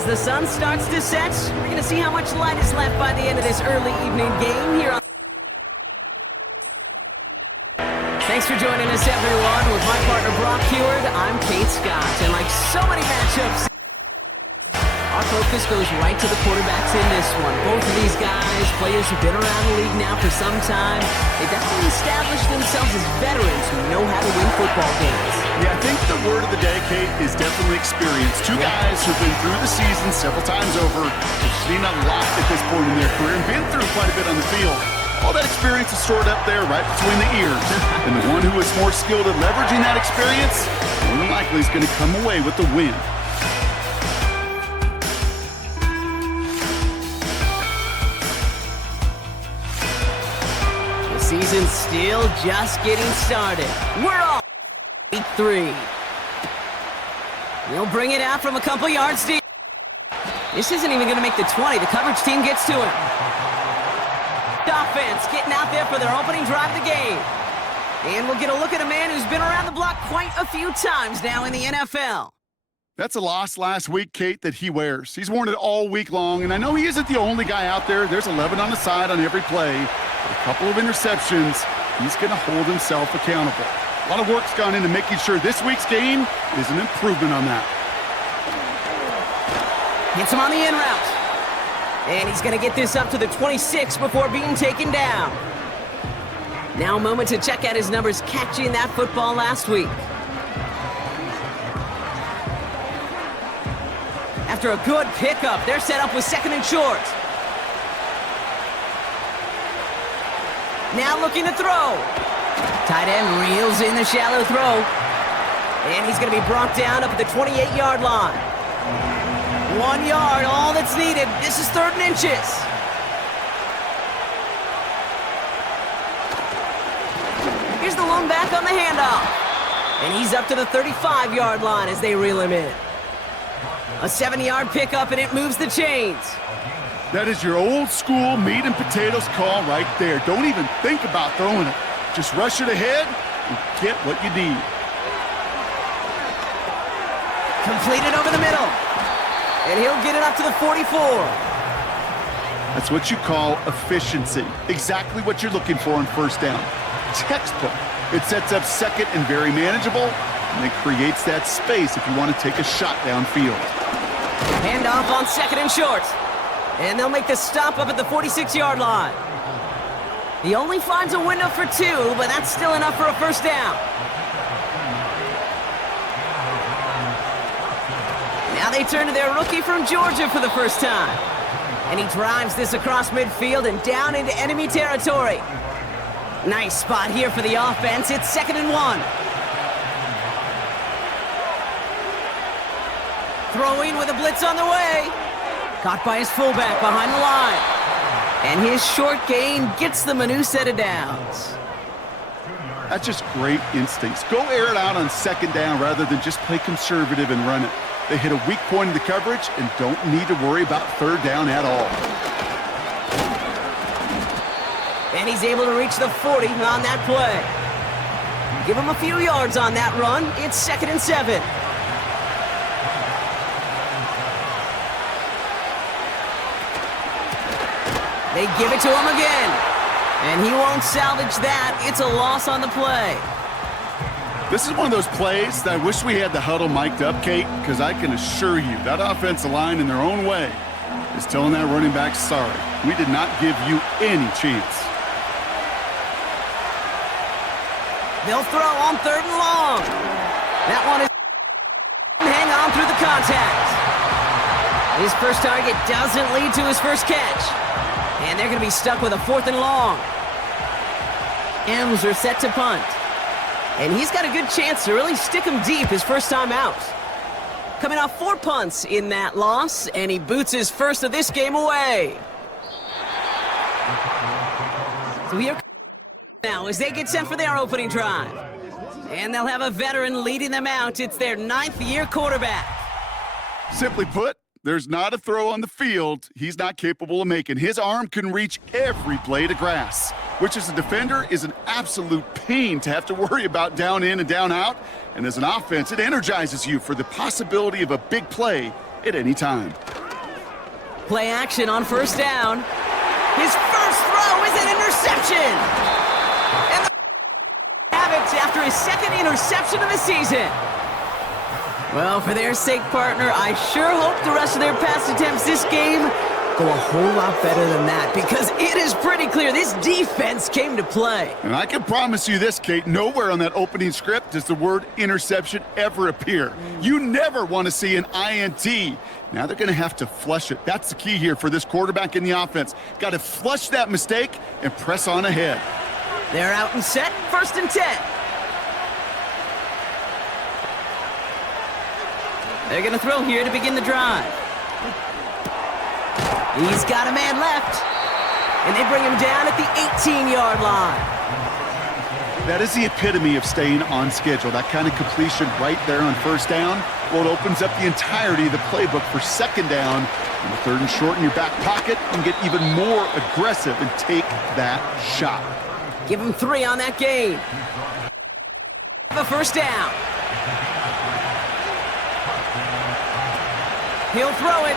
As the sun starts to set, we're going to see how much light is left by the end of this early evening game here on... Thanks for joining us, everyone. With my partner, Brock Heward, I'm Kate Scott. And like so many matchups, our focus goes right to the quarterbacks in this one. Both of these guys, players who've been around the league now for some time, they definitely established themselves as veterans who know how to win football games. Yeah, I think the word of the day, Kate, is definitely experience. Two guys who've been through the season several times over, have seen a lot at this point in their career, and been through quite a bit on the field. All that experience is stored up there right between the ears. And the one who is more skilled at leveraging that experience, more than likely is going to come away with the win. The season's still just getting started. We're on week 3. He'll bring it out from a couple yards deep. This isn't even going to make the 20. The coverage team gets to him. Offense getting out there for their opening drive of the game. And we'll get a look at a man who's been around the block quite a few times now in the NFL. That's a loss last week, Kate, that he wears. He's worn it all week long, and I know he isn't the only guy out there. There's 11 on the side on every play. A couple of interceptions. He's going to hold himself accountable. A lot of work's gone into making sure this week's game is an improvement on that. Gets him on the in route. And he's going to get this up to the 26 before being taken down. Now a moment to check out his numbers catching that football last week. After a good pickup, they're set up with 2nd and short. Now looking to throw. Tight end reels in the shallow throw. And he's going to be brought down up at the 28-yard line. 1 yard, all that's needed. This is 3rd and inches. Here's the lone back on the handoff. And he's up to the 35-yard line as they reel him in. A 7-yard pickup, and it moves the chains. That is your old school meat and potatoes call right there. Don't even think about throwing it. Just rush it ahead and get what you need. Completed over the middle. And he'll get it up to the 44. That's what you call efficiency. Exactly what you're looking for on first down. Textbook. It sets up 2nd and very manageable, and it creates that space if you want to take a shot downfield. Handoff on 2nd and short. And they'll make the stop up at the 46-yard line. He only finds a window for 2, but that's still enough for a first down. Now they turn to their rookie from Georgia for the first time. And he drives this across midfield and down into enemy territory. Nice spot here for the offense. It's 2nd and 1. Throwing with a blitz on the way. Caught by his fullback behind the line. And his short gain gets them a new set of downs. That's just great instincts. Go air it out on 2nd down rather than just play conservative and run it. They hit a weak point in the coverage and don't need to worry about 3rd down at all. And he's able to reach the 40 on that play. Give him a few yards on that run. It's 2nd and 7. They give it to him again. And he won't salvage that. It's a loss on the play. This is one of those plays that I wish we had the huddle mic'd up, Kate, because I can assure you that offensive line in their own way is telling that running back, sorry, we did not give you any chance. They'll throw on 3rd and long. That one is hang on through the contact. His first target doesn't lead to his first catch. And they're going to be stuck with a 4th and long. M's are set to punt. And he's got a good chance to really stick him deep his first time out. Coming off 4 punts in that loss, and he boots his first of this game away. So here now as they get set for their opening drive. And they'll have a veteran leading them out. It's their 9th-year quarterback. Simply put, there's not a throw on the field he's not capable of making. His arm can reach every blade of grass, which as a defender is an absolute pain to have to worry about down in and down out. And as an offense, it energizes you for the possibility of a big play at any time. Play action on first down. His first throw is an interception. And the have it after his second interception of the season. Well, for their sake, partner, I sure hope the rest of their pass attempts this game go a whole lot better than that, because it is pretty clear this defense came to play. And I can promise you this, Kate, nowhere on that opening script does the word interception ever appear. You never want to see an INT. Now they're going to have to flush it. That's the key here for this quarterback in the offense. Got to flush that mistake and press on ahead. They're out and set, 1st and 10. They're going to throw here to begin the drive. He's got a man left, and they bring him down at the 18-yard line. That is the epitome of staying on schedule. That kind of completion right there on first down. Well, it opens up the entirety of the playbook for second down. And the 3rd and short in your back pocket, and get even more aggressive and take that shot. Give him 3 on that gain. A first down. He'll throw it.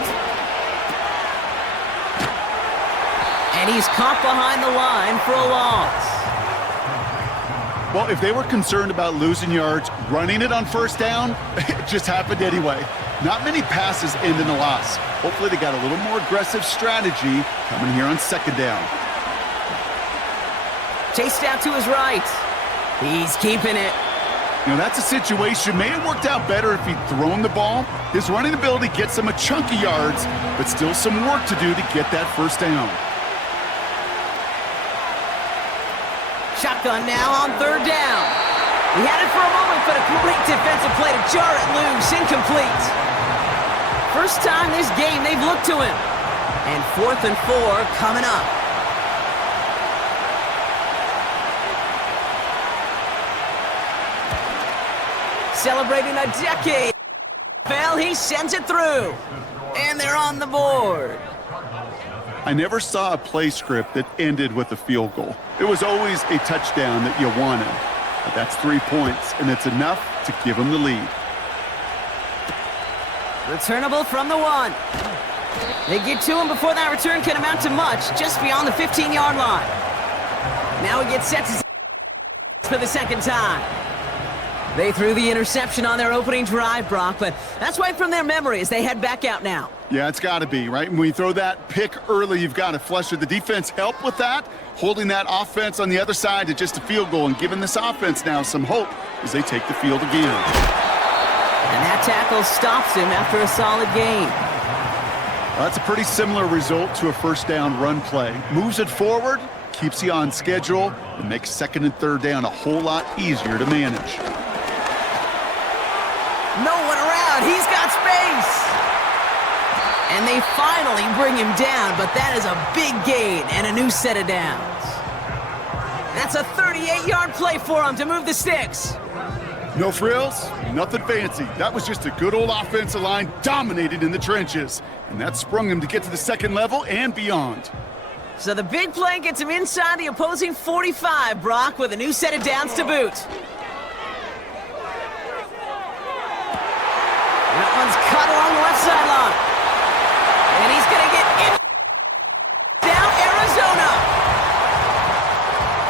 And he's caught behind the line for a loss. Well, if they were concerned about losing yards, running it on first down, it just happened anyway. Not many passes end in a loss. Hopefully they got a little more aggressive strategy coming here on second down. Chased out to his right. He's keeping it. You know, that's a situation. May have worked out better if he'd thrown the ball. His running ability gets him a chunk of yards, but still some work to do to get that first down. Shotgun now on 3rd down. He had it for a moment, but a great defensive play to jar it loose. Incomplete. First time this game they've looked to him. And 4th and 4 coming up. Celebrating a decade. Well, he sends it through. And they're on the board. I never saw a play script that ended with a field goal. It was always a touchdown that you wanted. But that's 3 points, and it's enough to give them the lead. Returnable from the 1. They get to him before that return can amount to much, just beyond the 15-yard line. Now he gets set to for the second time. They threw the interception on their opening drive, Brock, but that's right from their memory as they head back out now. Yeah, it's got to be, right? When you throw that pick early, you've got to flush it. The defense helped with that, holding that offense on the other side to just a field goal and giving this offense now some hope as they take the field again. And that tackle stops him after a solid gain. Well, that's a pretty similar result to a first down run play. Moves it forward, keeps you on schedule, and makes 2nd and 3rd down a whole lot easier to manage. No one around. He's got space. And they finally bring him down, but that is a big gain and a new set of downs. That's a 38-yard play for him to move the sticks. No frills, nothing fancy. That was just a good old offensive line dominated in the trenches. And that sprung him to get to the second level and beyond. So the big play gets him inside the opposing 45, Brock, with a new set of downs to boot. That one's cut along the left sideline. And he's going to get in. Down Arizona.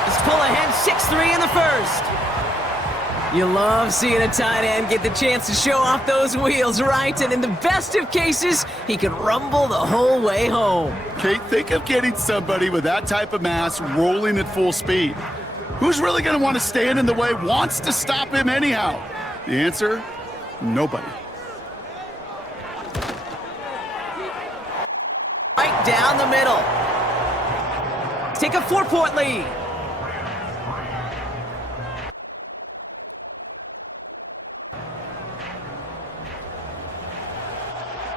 Let's pull ahead 6-3 in the first. You love seeing a tight end get the chance to show off those wheels, right? And in the best of cases, he could rumble the whole way home. Kate, think of getting somebody with that type of mass rolling at full speed. Who's really going to want to stand in the way, wants to stop him anyhow? The answer, nobody. Right down the middle. Take a 4-point lead.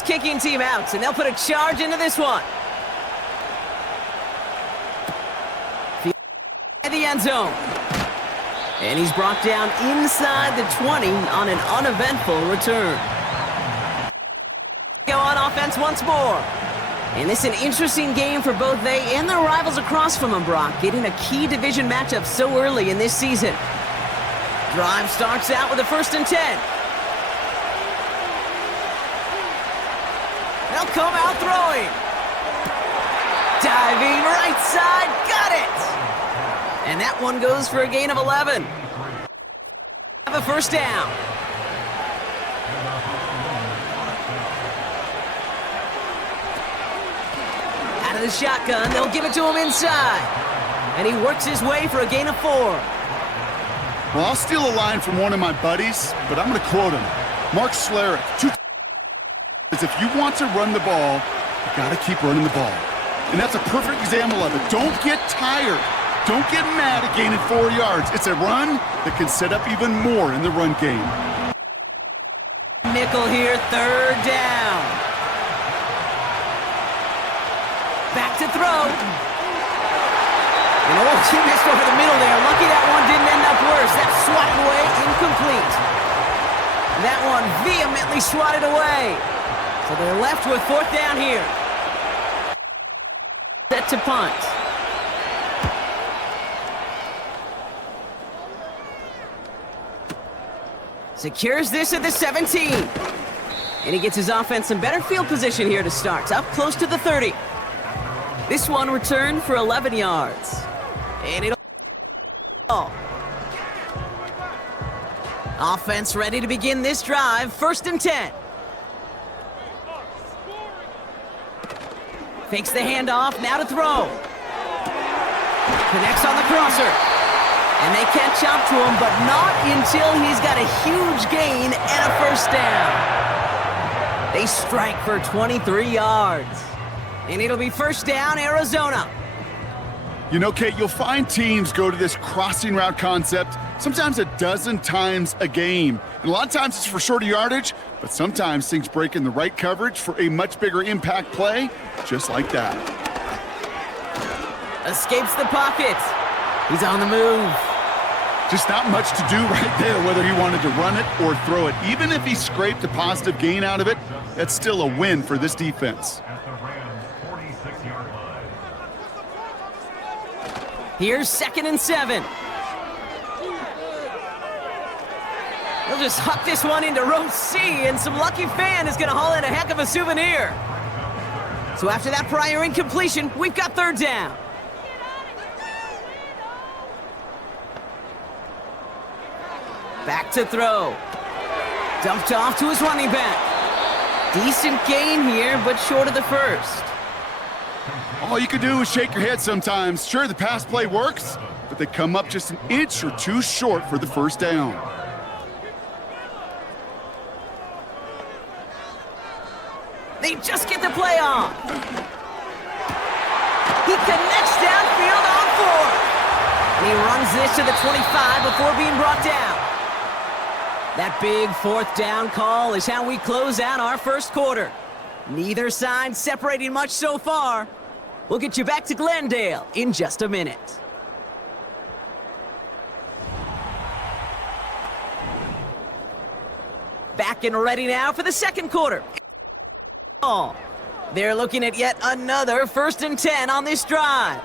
Kicking team out, and they'll put a charge into this one. At the end zone. And he's brought down inside the 20 on an uneventful return. Go on offense once more. And this is an interesting game for both they and their rivals across from them, Brock, getting a key division matchup so early in this season. Drive starts out with a 1st and 10. They'll come out throwing. Diving right side, got it! And that one goes for a gain of 11. Have a first down. Out of the shotgun, they'll give it to him inside. And he works his way for a gain of 4. Well, I'll steal a line from one of my buddies, but I'm going to quote him. Mark Slarick, if you want to run the ball, you got to keep running the ball. And that's a perfect example of it. Don't get tired. Don't get mad at gaining 4 yards. It's a run that can set up even more in the run game. Nickel here, third down. Back to throw. And oh, he missed over the middle there. Lucky that one didn't end up worse. That's swatted away, incomplete. That one vehemently swatted away. So they're left with 4th down here. Set to punt. Secures this at the 17. And he gets his offense in better field position here to start. Up close to the 30. This one returned for 11 yards. And it'll... Offense ready to begin this drive. 1st and 10. Fakes the handoff, now to throw. Connects on the crosser. And they catch up to him, but not until he's got a huge gain and a first down. They strike for 23 yards. And it'll be 1st down, Arizona. You know, Kate, you'll find teams go to this crossing route concept sometimes a dozen times a game. And a lot of times it's for shorter yardage, but sometimes things break in the right coverage for a much bigger impact play, just like that. Escapes the pocket. He's on the move. Just not much to do right there, whether he wanted to run it or throw it. Even if he scraped a positive gain out of it, that's still a win for this defense. Here's 2nd and 7. They'll just huck this one into row C, and some lucky fan is going to haul in a heck of a souvenir. So after that prior incompletion, we've got 3rd down. Back to throw. Dumped off to his running back. Decent gain here, but short of the first. All you can do is shake your head sometimes. Sure, the pass play works, but they come up just an inch or two short for the first down. They just get the play on. He connects downfield on 4. And he runs this to the 25 before being brought down. That big 4th down call is how we close out our first quarter. Neither side separating much so far. We'll get you back to Glendale in just a minute. Back and ready now for the 2nd quarter. They're looking at yet another 1st and 10 on this drive.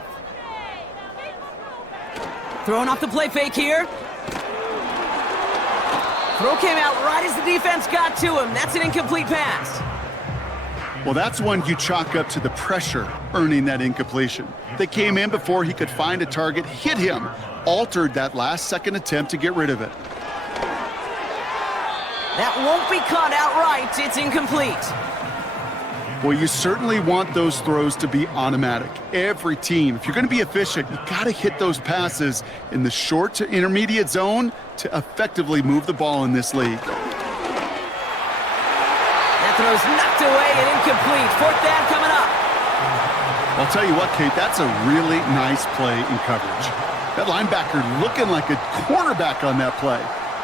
Throwing off the play fake here. Throw came out right as the defense got to him. That's an incomplete pass. Well, that's one you chalk up to the pressure earning that incompletion. They came in before he could find a target, hit him, altered that last-second attempt to get rid of it. That won't be caught outright. It's incomplete. Well, you certainly want those throws to be automatic. Every team, if you're going to be efficient, you got to hit those passes in the short to intermediate zone to effectively move the ball in this league. That throw's knocked away and incomplete. 4th down coming up. I'll tell you what, Kate, that's a really nice play in coverage. That linebacker looking like a cornerback on that play.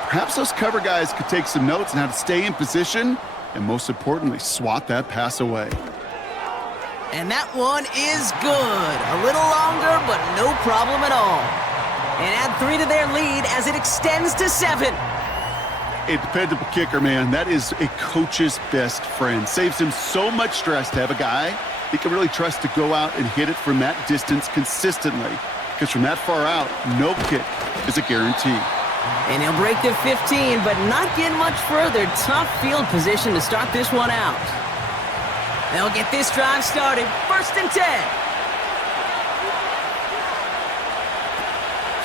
Perhaps those cover guys could take some notes on how to stay in position and, most importantly, swat that pass away. And that one is good. A little longer, but no problem at all. And add 3 to their lead as it extends to 7. A dependable kicker, man. That is a coach's best friend. Saves him so much stress to have a guy he can really trust to go out and hit it from that distance consistently. Because from that far out, no kick is a guarantee. And he'll break the 15, but not get much further. Tough field position to start this one out. They'll get this drive started. 1st and 10.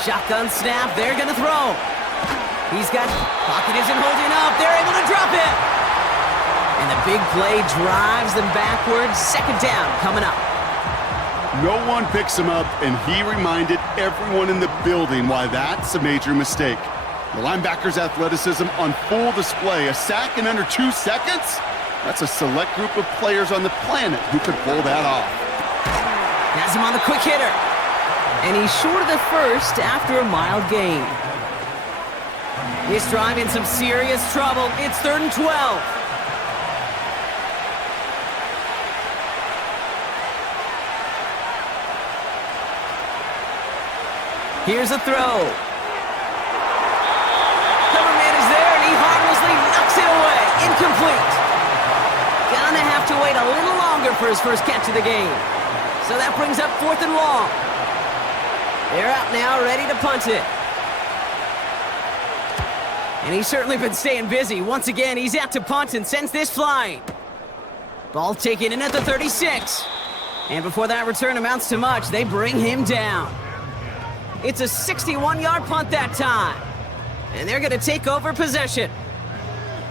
Shotgun snap. They're going to throw. He's got... Pocket isn't holding up. They're able to drop it. And the big play drives them backwards. 2nd down coming up. No one picks him up, and he reminded everyone in the building why that's a major mistake. The linebacker's athleticism on full display. A sack in under 2 seconds? That's a select group of players on the planet who could pull that off. Has him on the quick hitter. And he's short of the first after a mild gain. This drive in some serious trouble. It's 3rd and 12. Here's a throw. Cover man is there, and he harmlessly knocks it away. Incomplete. Gonna have to wait a little longer for his first catch of the game. So that brings up 4th and long. They're out now, ready to punt it. And he's certainly been staying busy. Once again, he's out to punt and sends this flying. Ball taken in at the 36. And before that return amounts to much, they bring him down. It's a 61-yard punt that time. And they're going to take over possession.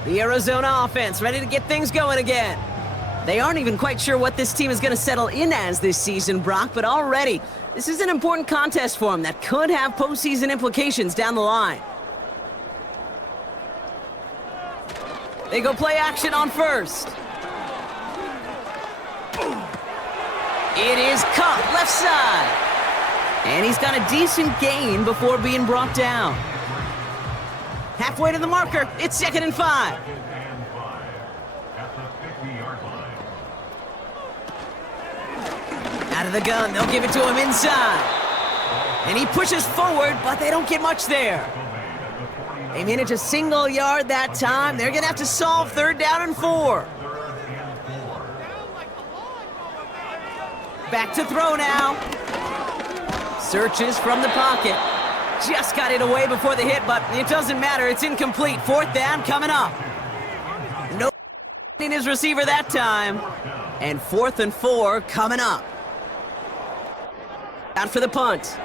The Arizona offense ready to get things going again. They aren't even quite sure what this team is going to settle in as this season, Brock, but already, this is an important contest for them that could have postseason implications down the line. They go play action on 1st. It is caught left side. And he's got a decent gain before being brought down. Halfway to the marker, it's 2nd and 5. Out of the gun, they'll give it to him inside. And he pushes forward, but they don't get much there. They manage a single yard that time. They're going to have to solve 3rd down and 4. Back to throw now. Searches from the pocket. Just got it away before the hit, but it doesn't matter. It's incomplete. 4th down coming up. No in his receiver that time. And 4th and 4 coming up. Out for the punt.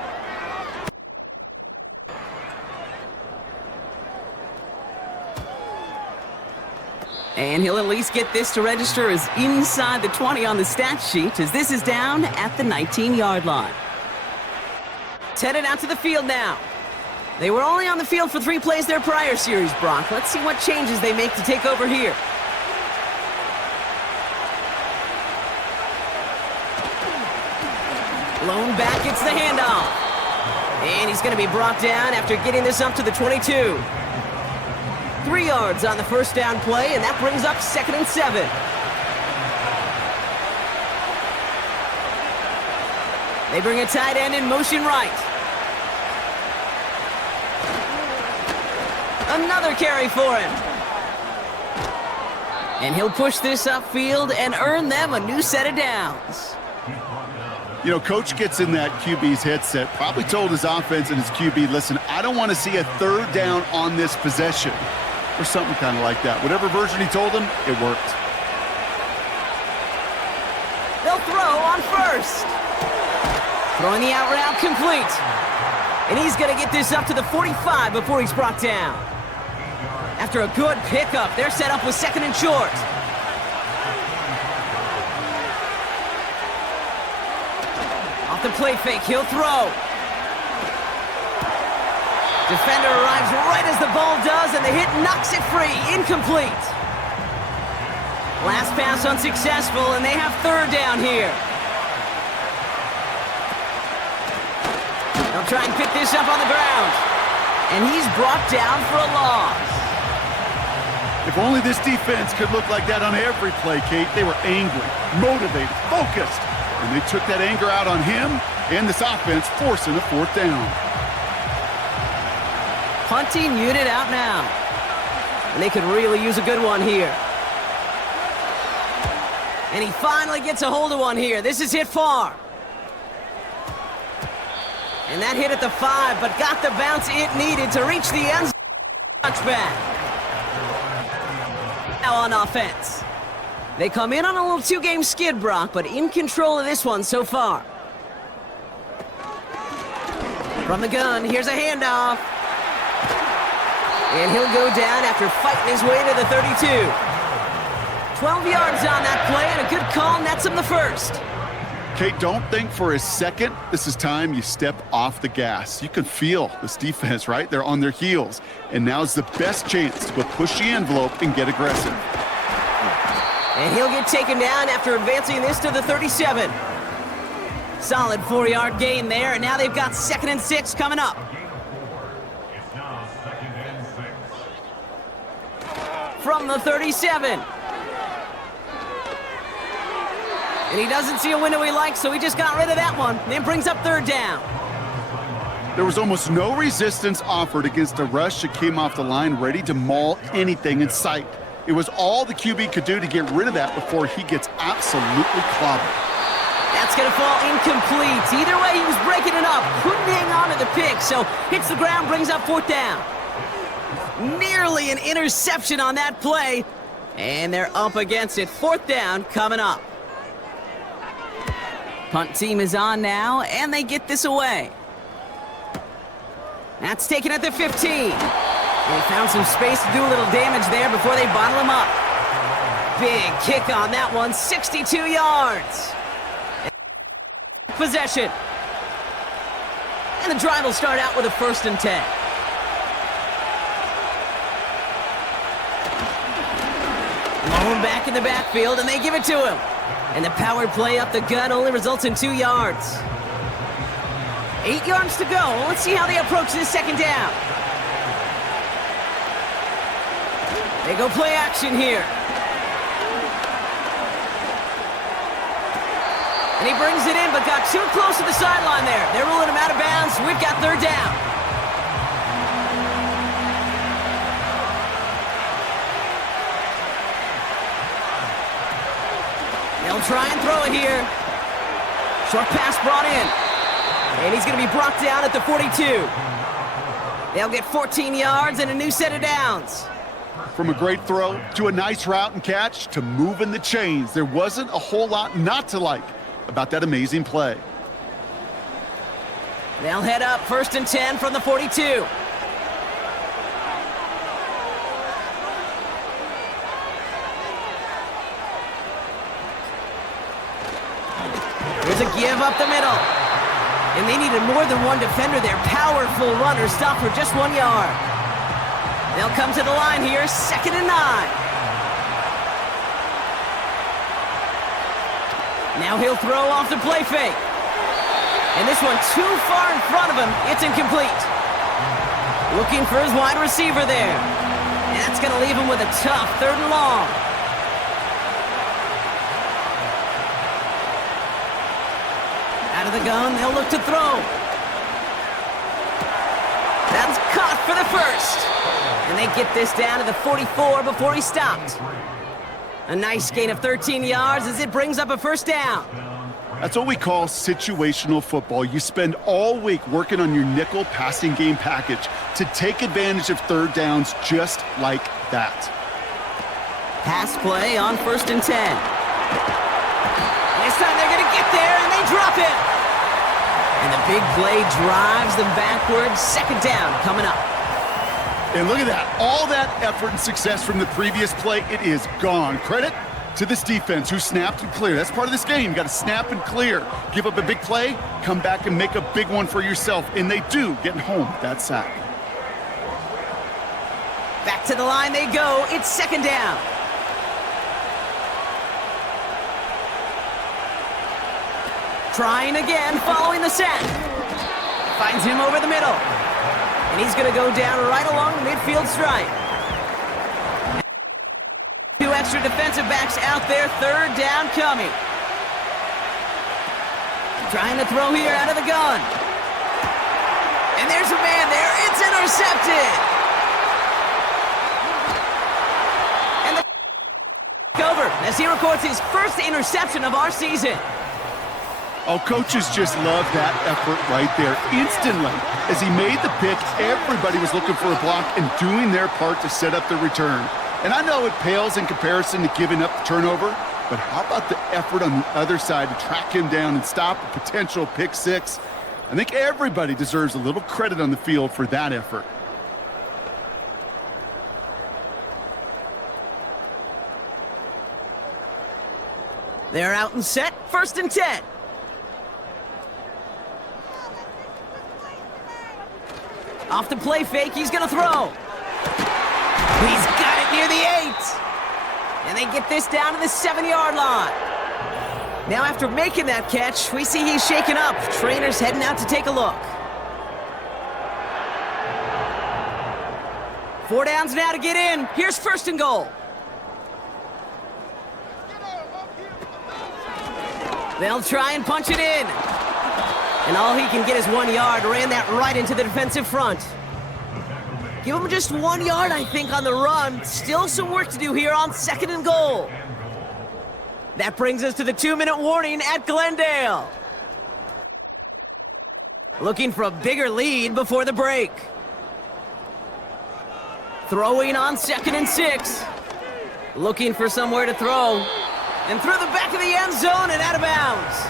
And he'll at least get this to register as inside the 20 on the stat sheet, as this is down at the 19-yard line. It's headed out to the field now. They were only on the field for 3 plays their prior series, Brock. Let's see what changes they make to take over here. Blown back, it's the handoff. And he's going to be brought down after getting this up to the 22. 3 yards on the 1st down play, and that brings up 2nd and 7. They bring a tight end in motion right. Another carry for him. And he'll push this upfield and earn them a new set of downs. You know, coach gets in that QB's headset, probably told his offense and his QB, listen, I don't want to see a 3rd down on this possession. Or something kind of like that. Whatever version he told him, it worked. They'll throw on 1st. Throwing the out route complete. And he's going to get this up to the 45 before he's brought down. After a good pickup, they're set up with 2nd and short. Off the play fake, he'll throw. Defender arrives right as the ball does, and the hit knocks it free. Incomplete. Last pass unsuccessful, and they have 3rd down here. They'll try and pick this up on the ground. And he's brought down for a loss. If only this defense could look like that on every play, Kate. They were angry, motivated, focused. And they took that anger out on him and this offense, forcing a 4th down. Punting unit out now. And they could really use a good one here. And he finally gets a hold of one here. This is hit far. And that hit at the 5, but got the bounce it needed to reach the end zone. Touchback. Now on offense. They come in on a little two-game skid, Brock, but in control of this one so far. From the gun, here's a handoff. And he'll go down after fighting his way to the 32. 12 yards on that play, and a good call nets him the first. Kate, don't think for a second this is time you step off the gas. You can feel this defense, right? They're on their heels. And now's the best chance to push the envelope and get aggressive. And he'll get taken down after advancing this to the 37. Solid 4-yard gain there, and now they've got 2nd and 6 coming up. From the 37. And he doesn't see a window he likes, so he just got rid of that one. Then brings up 3rd down. There was almost no resistance offered against a rush that came off the line ready to maul anything in sight. It was all the QB could do to get rid of that before he gets absolutely clobbered. That's going to fall incomplete. Either way, he was breaking it up. Couldn't hang on to the pick, so hits the ground, brings up 4th down. Nearly an interception on that play. And they're up against it. 4th down coming up. Punt team is on now, and they get this away. That's taken at the 15. They found some space to do a little damage there before they bottle him up. Big kick on that one, 62 yards. Possession. And the drive will start out with a 1st and 10. Lone back in the backfield, and they give it to him. And the power play up the gut only results in 2 yards. 8 yards to go. Let's see how they approach this 2nd down. They go play action here. And he brings it in, but got too close to the sideline there. They're ruling him out of bounds. We've got 3rd down. They'll try and throw it here. Short pass brought in. And he's going to be brought down at the 42. They'll get 14 yards and a new set of downs. From a great throw to a nice route and catch to moving the chains, there wasn't a whole lot not to like about that amazing play. They'll head up 1st and 10 from the 42. Here's a give up the middle. And they needed more than one defender. Their powerful runner stopped for just 1 yard. They'll come to the line here, 2nd and 9. Now he'll throw off the play fake. And this one too far in front of him. It's incomplete. Looking for his wide receiver there. And that's going to leave him with a tough 3rd and long. Out of the gun, they'll look to throw. That's caught for the 1st. And they get this down to the 44 before he stopped. A nice gain of 13 yards as it brings up a 1st down. That's what we call situational football. You spend all week working on your nickel passing game package to take advantage of 3rd downs just like that. Pass play on 1st and 10. This time they're going to get there, and they drop it. And the big play drives them backwards. 2nd down coming up. And look at that. All that effort and success from the previous play, it is gone. Credit to this defense who snapped and cleared. That's part of this game. You got to snap and clear. Give up a big play, come back and make a big one for yourself. And they do, getting home with that sack. Back to the line they go. It's 2nd down. Trying again, following the sack. Finds him over the middle. And he's going to go down right along the midfield stripe. 2 extra defensive backs out there. 3rd down coming. Trying to throw here out of the gun. And there's a man there. It's intercepted. And the over as he records his 1st interception of our season. Oh, coaches just love that effort right there. Instantly, as he made the pick, everybody was looking for a block and doing their part to set up the return. And I know it pales in comparison to giving up the turnover, but how about the effort on the other side to track him down and stop a potential pick six? I think everybody deserves a little credit on the field for that effort. They're out and set, 1st and 10. Off the play fake, he's gonna throw. He's got it near the 8. And they get this down to the 7-yard line. Now after making that catch, we see he's shaken up. Trainer's heading out to take a look. 4 downs now to get in. Here's 1st and goal. They'll try and punch it in. And all he can get is 1 yard. Ran that right into the defensive front. Give him just 1 yard, I think, on the run. Still some work to do here on 2nd and goal. That brings us to the 2-minute warning at Glendale. Looking for a bigger lead before the break. Throwing on 2nd and 6. Looking for somewhere to throw. And through the back of the end zone and out of bounds.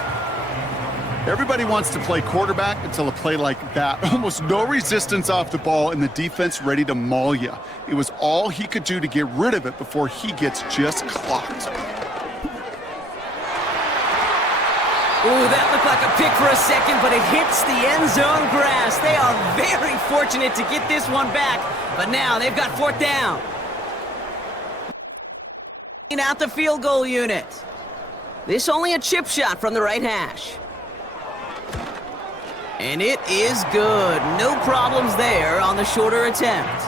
Everybody wants to play quarterback until a play like that. Almost no resistance off the ball and the defense ready to maul you. It was all he could do to get rid of it before he gets just clocked. Ooh, that looked like a pick for a second, but it hits the end zone grass. They are very fortunate to get this one back, but now they've got 4th down. Out the field goal unit. This only a chip shot from the right hash. And it is good. No problems there on the shorter attempt.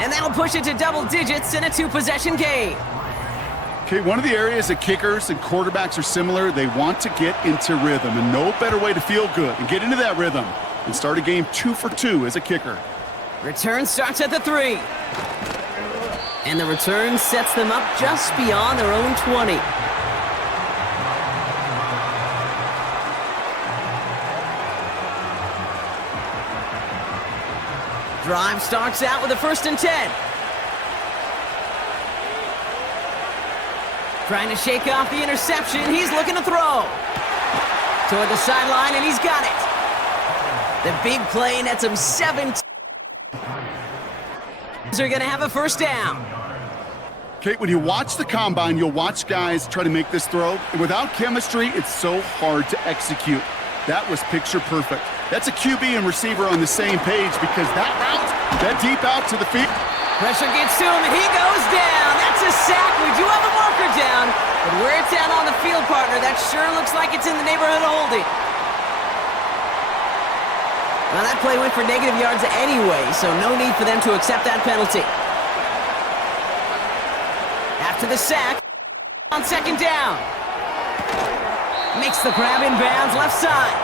And that'll push it to double digits in a 2-possession game. Okay, one of the areas that kickers and quarterbacks are similar, they want to get into rhythm, and no better way to feel good and get into that rhythm and start a game 2 for 2 as a kicker. Return starts at the 3. And the return sets them up just beyond their own 20. Drive starts out with a 1st and 10. Trying to shake off the interception. He's looking to throw. Toward the sideline, and he's got it. The big play nets him 17. They're going to have a 1st down. Okay, when you watch the combine, you'll watch guys try to make this throw, and without chemistry, it's so hard to execute. That was picture perfect. That's a QB and receiver on the same page because that route, that deep out to the field. Pressure gets to him, and he goes down. That's a sack. We do have a marker down, but where it's at on the field, partner, that sure looks like it's in the neighborhood of holding. Well, that play went for negative yards anyway, so no need for them to accept that penalty. After the sack, on 2nd down. Makes the grab in bounds left side.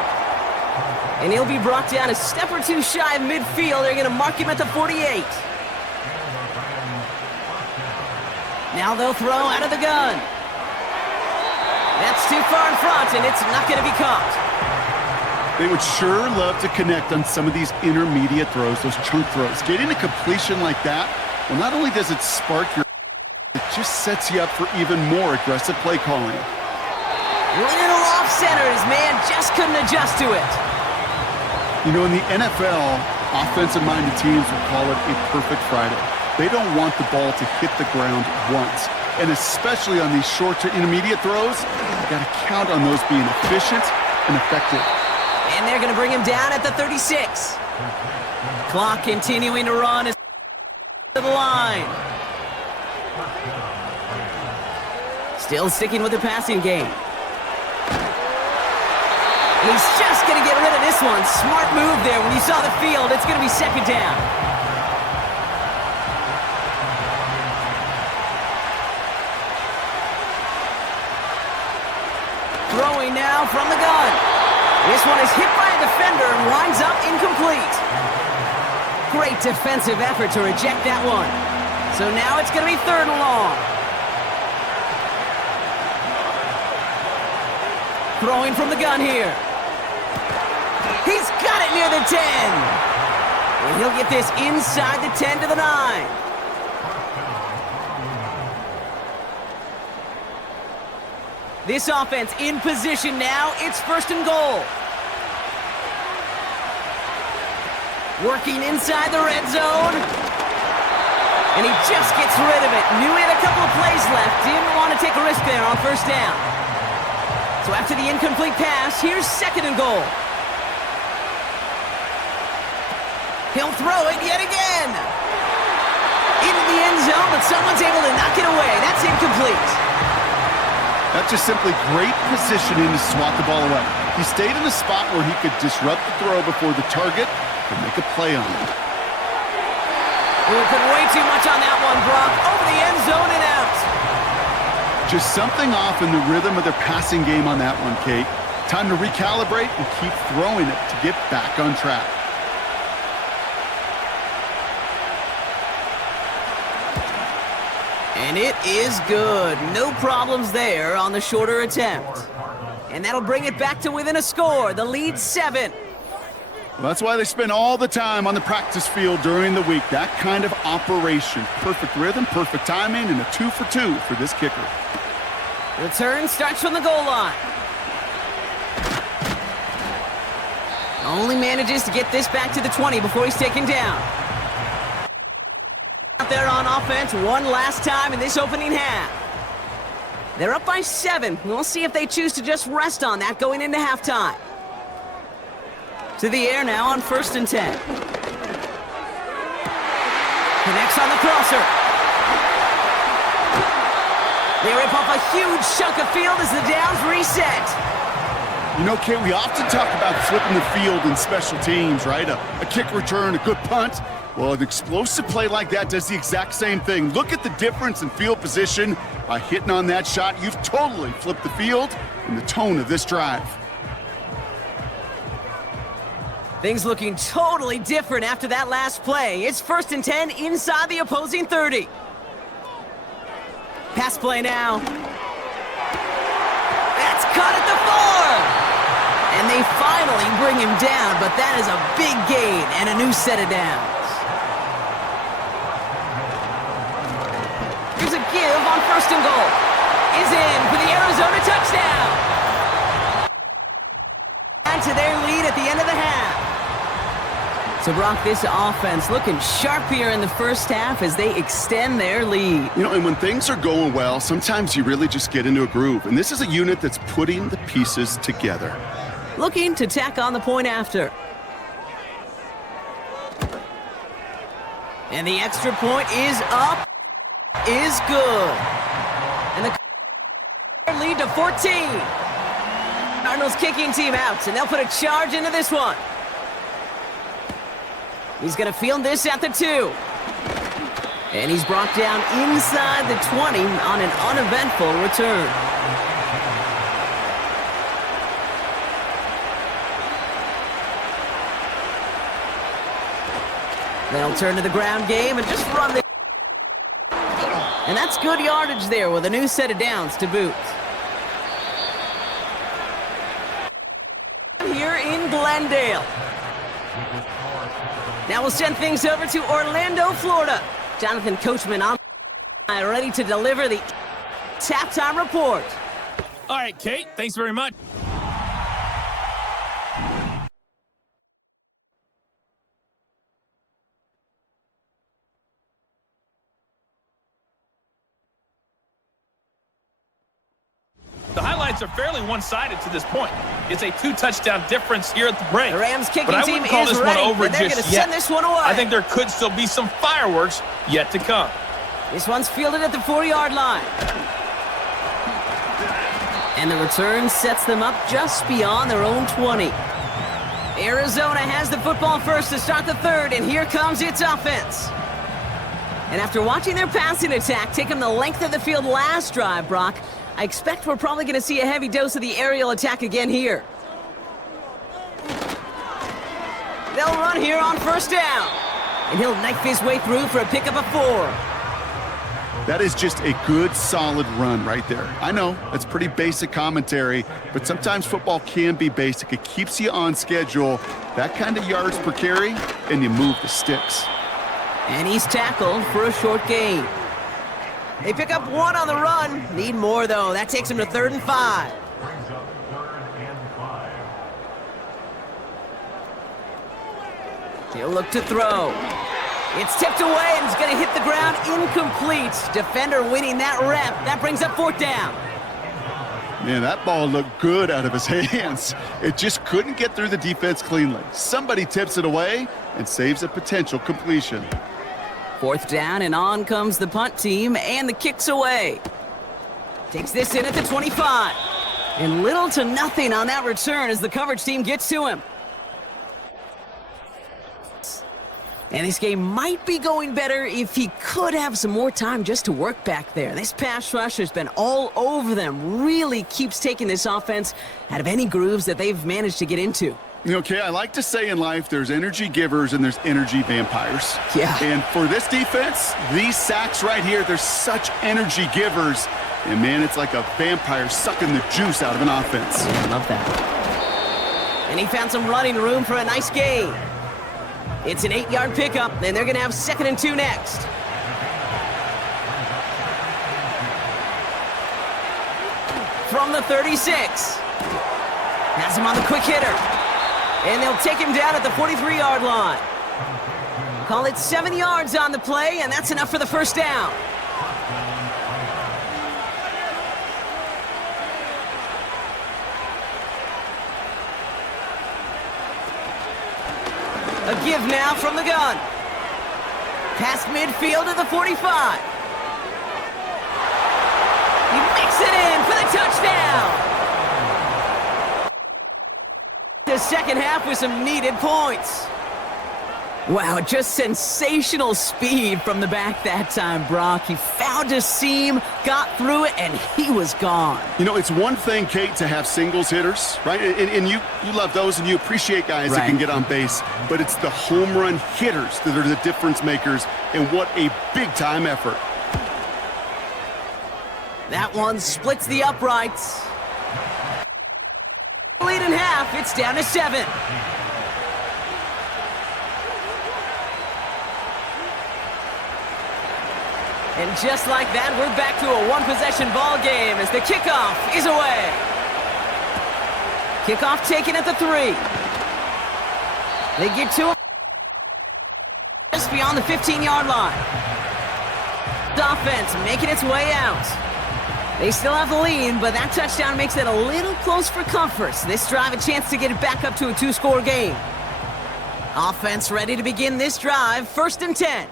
And he'll be brought down a step or 2 shy of midfield. They're going to mark him at the 48. Now they'll throw out of the gun. That's too far in front, and it's not going to be caught. They would sure love to connect on some of these intermediate throws, those chunk throws. Getting a completion like that, well, not only does it spark your, it just sets you up for even more aggressive play calling. Little off center, his man just couldn't adjust to it. You know, in the NFL, offensive-minded teams will call it a perfect Friday. They don't want the ball to hit the ground once. And especially on these short to intermediate throws, you got to count on those being efficient and effective. And they're going to bring him down at the 36. Clock continuing to run as to the line. Still sticking with the passing game. He's just going to get rid of this one. Smart move there. When you saw the field, it's going to be 2nd down. Throwing now from the gun. This one is hit by a defender and winds up incomplete. Great defensive effort to reject that one. So now it's going to be 3rd and long. Throwing from the gun here. He's got it near the 10. And he'll get this inside the 10 to the 9. This offense in position now. It's first and goal. Working inside the red zone. And he just gets rid of it. Knew he had a couple of plays left. Didn't want to take a risk there on first down. So after the incomplete pass, here's second and goal. He'll throw it yet again. Into the end zone, but someone's able to knock it away. That's incomplete. That's just simply great positioning to swat the ball away. He stayed in a spot where he could disrupt the throw before the target and make a play on it. We put way too much on that one, Brock. Over the end zone and out. Just something off in the rhythm of their passing game on that one, Kate. Time to recalibrate and keep throwing it to get back on track. And it is good. No problems there on the shorter attempt. And that'll bring it back to within a score. The lead's 7. Well, that's why they spend all the time on the practice field during the week. That kind of operation. Perfect rhythm, perfect timing, and a 2 for 2 for this kicker. Return starts from the goal line. Only manages to get this back to the 20 before he's taken down. Out there on offense one last time in this opening half. They're up by 7. We'll see if they choose to just rest on that going into halftime. To the air now on first and 10. Connects on the crosser. They rip off a huge chunk of field as the downs reset. You know, Kate, we often talk about flipping the field in special teams, right? A kick return, a good punt. Well, an explosive play like that does the exact same thing. Look at the difference in field position. By hitting on that shot, you've totally flipped the field and the tone of this drive. Things looking totally different after that last play. It's first and 10 inside the opposing 30. Pass play now. That's caught at the 4. And they finally bring him down, but that is a big gain and a new set of downs. Here's a give on first and goal. Is in for the Arizona touchdown. And to their lead at the end of the half. So, Brock, this offense looking sharp here in the first half as they extend their lead. You know, and when things are going well, sometimes you really just get into a groove. And this is a unit that's putting the pieces together. Looking to tack on the point after. And the extra point is up. Is good. And the lead to 14. Cardinals kicking team out, and they'll put a charge into this one. He's going to field this at the 2. And he's brought down inside the 20 on an uneventful return. They'll turn to the ground game and just run the... And that's good yardage there with a new set of downs to boot. Here in Glendale. Now we'll send things over to Orlando, Florida. Jonathan Coachman on ready to deliver the halftime report. All right, Kate, thanks very much. The highlights are fairly one-sided to this point. It's a 2-touchdown difference here at the break. The Rams kicking but I team wouldn't call is this ready, one over but they're going to just yet. send this one away. I think there could still be some fireworks yet to come. This one's fielded at the 40-yard line. And the return sets them up just beyond their own 20. Arizona has the football first to start the third, and here comes its offense. And after watching their passing attack take them the length of the field last drive, Brock, I expect we're probably going to see a heavy dose of the aerial attack again here. They'll run here on first down. And he'll knife his way through for a pickup of 4. That is just a good, solid run right there. I know, that's pretty basic commentary, but sometimes football can be basic. It keeps you on schedule, that kind of yards per carry, and you move the sticks. And he's tackled for a short gain. They pick up 1 on the run. Need more, though. That takes them to 3rd and 5. He'll look to throw. It's tipped away, and it's going to hit the ground incomplete. Defender winning that rep. That brings up 4th down. Man, that ball looked good out of his hands. It just couldn't get through the defense cleanly. Somebody tips it away and saves a potential completion. 4th down, and on comes the punt team, and the kick's away. Takes this in at the 25. And little to nothing on that return as the coverage team gets to him. And this game might be going better if he could have some more time just to work back there. This pass rush has been all over them. Really keeps taking this offense out of any grooves that they've managed to get into. Okay, I like to say in life there's energy givers and there's energy vampires. Yeah. And for this defense, these sacks right here, they're such energy givers. And man, it's like a vampire sucking the juice out of an offense. I love that. And he found some running room for a nice gain. It's an 8-yard pickup, and they're going to have 2nd and 2 next. From the 36. Has him on the quick hitter. And they'll take him down at the 43-yard line. Call it 7 yards on the play, and that's enough for the 1st down. A give now from the gun. Past midfield to the 45. He makes it in for the touchdown. The second half with some needed points. Wow, just sensational speed from the back that time, Brock. He found a seam, got through it, and he was gone. You know, it's one thing, Kate, to have singles hitters, right? And you love those and you appreciate guys that can get on base. But it's the home run hitters that are the difference makers, and what a big-time effort. That one splits the uprights. Lead in half, it's down to 7. And just like that, we're back to a one-possession ball game as the kickoff is away. Kickoff taken at the 3. They get to him just beyond the 15-yard line. The offense making its way out. They still have the lead, but that touchdown makes it a little close for comfort. This drive a chance to get it back up to a 2-score game. Offense ready to begin this drive, 1st and 10.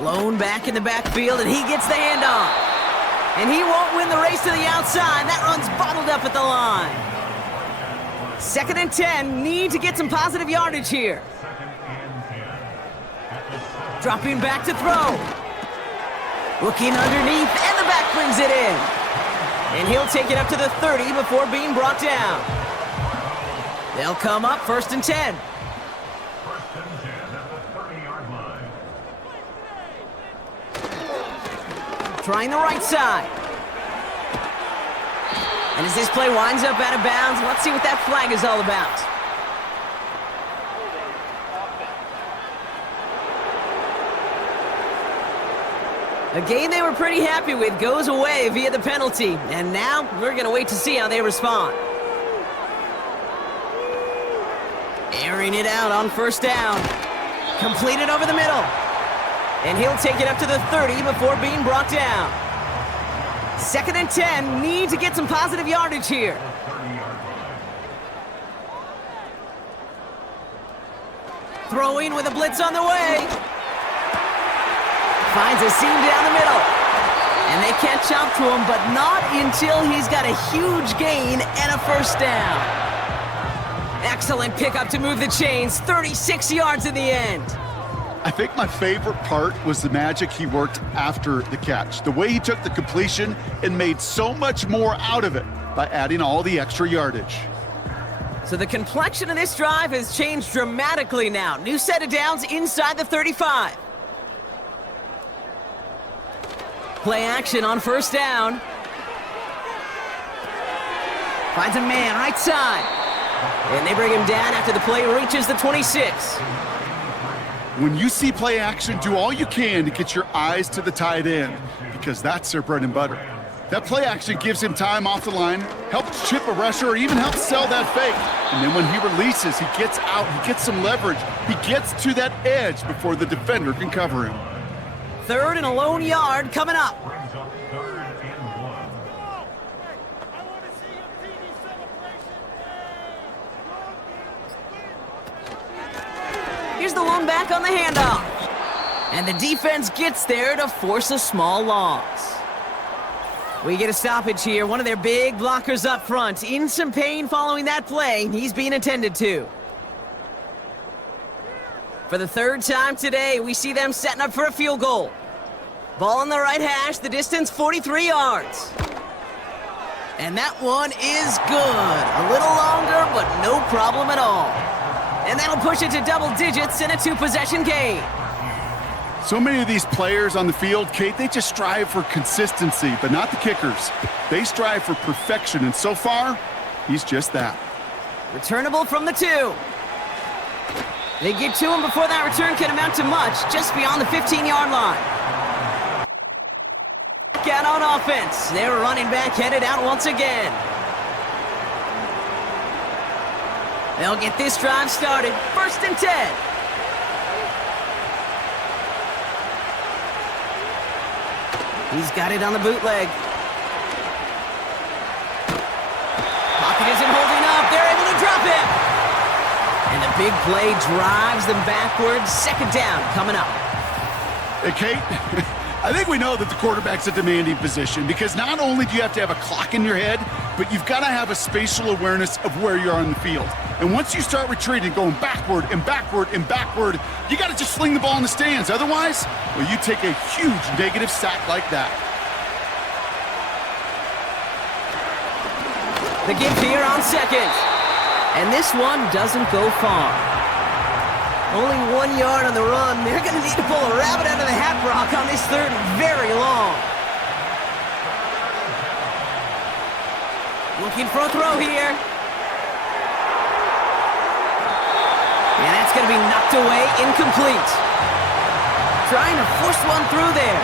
Lone back in the backfield, and he gets the handoff. And he won't win the race to the outside. That run's bottled up at the line. 2nd and 10, need to get some positive yardage here. Dropping back to throw. Looking underneath, and the back brings it in. And he'll take it up to the 30 before being brought down. They'll come up 1st and 10. Trying the right side. And as this play winds up out of bounds, let's see what that flag is all about. A game they were pretty happy with goes away via the penalty. And now we're going to wait to see how they respond. Airing it out on 1st down. Completed over the middle. And he'll take it up to the 30 before being brought down. 2nd and 10, need to get some positive yardage here. Throwing with a blitz on the way. Finds a seam down the middle. And they catch up to him, but not until he's got a huge gain and a 1st down. Excellent pickup to move the chains, 36 yards in the end. I think my favorite part was the magic he worked after the catch. The way he took the completion and made so much more out of it by adding all the extra yardage. So the complexion of this drive has changed dramatically now. New set of downs inside the 35. Play action on 1st down. Finds a man right side. And they bring him down after the play reaches the 26. When you see play action, do all you can to get your eyes to the tight end, because that's their bread and butter. That play action gives him time off the line, helps chip a rusher, or even helps sell that fake. And then when he releases, he gets out, he gets some leverage. He gets to that edge before the defender can cover him. 3rd and a lone yard coming up. Here's the lone back on the handoff. And the defense gets there to force a small loss. We get a stoppage here. One of their big blockers up front. In some pain following that play. He's being attended to. For the 3rd time today, we see them setting up for a field goal. Ball on the right hash, the distance 43 yards. And that one is good. A little longer, but no problem at all. And that'll push it to double digits in a 2-possession game. So many of these players on the field, Kate, they just strive for consistency, but not the kickers. They strive for perfection, and so far, he's just that. Returnable from the 2. They get to him before that return can amount to much, just beyond the 15-yard line. Out on offense. Their running back headed out once again. They'll get this drive started. 1st and 10. He's got it on the bootleg. Pocket isn't holding up. They're able to drop him. And the big play drives them backwards. 2nd down coming up. Hey, Kate, I think we know that the quarterback's a demanding position, because not only do you have to have a clock in your head, but you've got to have a spatial awareness of where you are on the field. And once you start retreating, going backward and backward and backward, you got to just fling the ball in the stands. Otherwise, well, you take a huge negative sack like that. The give here on 2nd. And this one doesn't go far. Only 1 yard on the run. They're going to need to pull a rabbit out of the hat, Brock, on this 3rd and very long. Looking for a throw here. And that's going to be knocked away, incomplete. Trying to force one through there.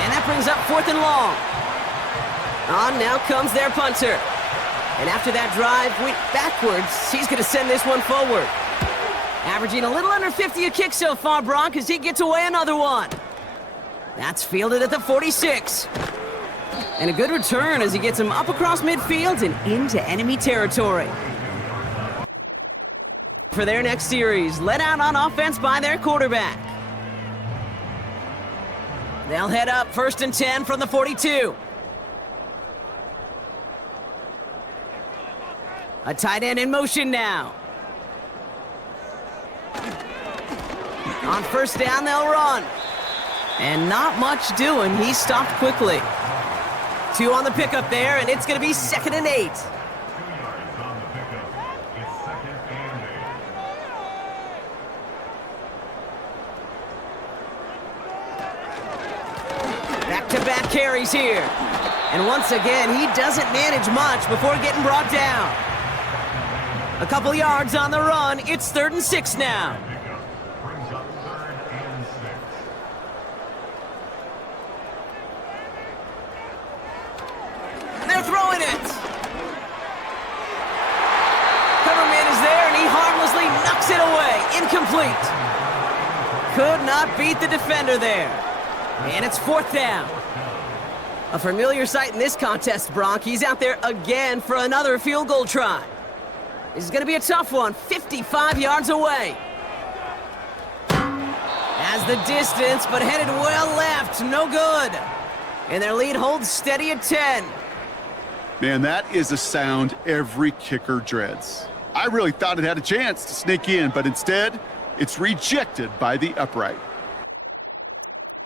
And that brings up 4th and long. On now comes their punter. And after that drive went backwards, he's going to send this one forward. Averaging a little under 50 a kick so far, Brock, as he gets away another one. That's fielded at the 46. And a good return as he gets him up across midfield and into enemy territory. For their next series, led out on offense by their quarterback. They'll head up 1st and 10 from the 42. A tight end in motion now. On 1st down, they'll run. And not much doing. He stopped quickly. 2 on the pickup there, and it's going to be 2nd and 8. Back-to-back carries here. And once again, he doesn't manage much before getting brought down. A couple yards on the run. It's 3rd and 6 now. They're throwing it. Coverman is there, and he harmlessly knocks it away. Incomplete. Could not beat the defender there. And it's 4th down. A familiar sight in this contest, Brock. He's out there again for another field goal try. This is going to be a tough one, 55 yards away. Has the distance, but headed well left, no good. And their lead holds steady at 10. Man, that is a sound every kicker dreads. I really thought it had a chance to sneak in, but instead, it's rejected by the upright.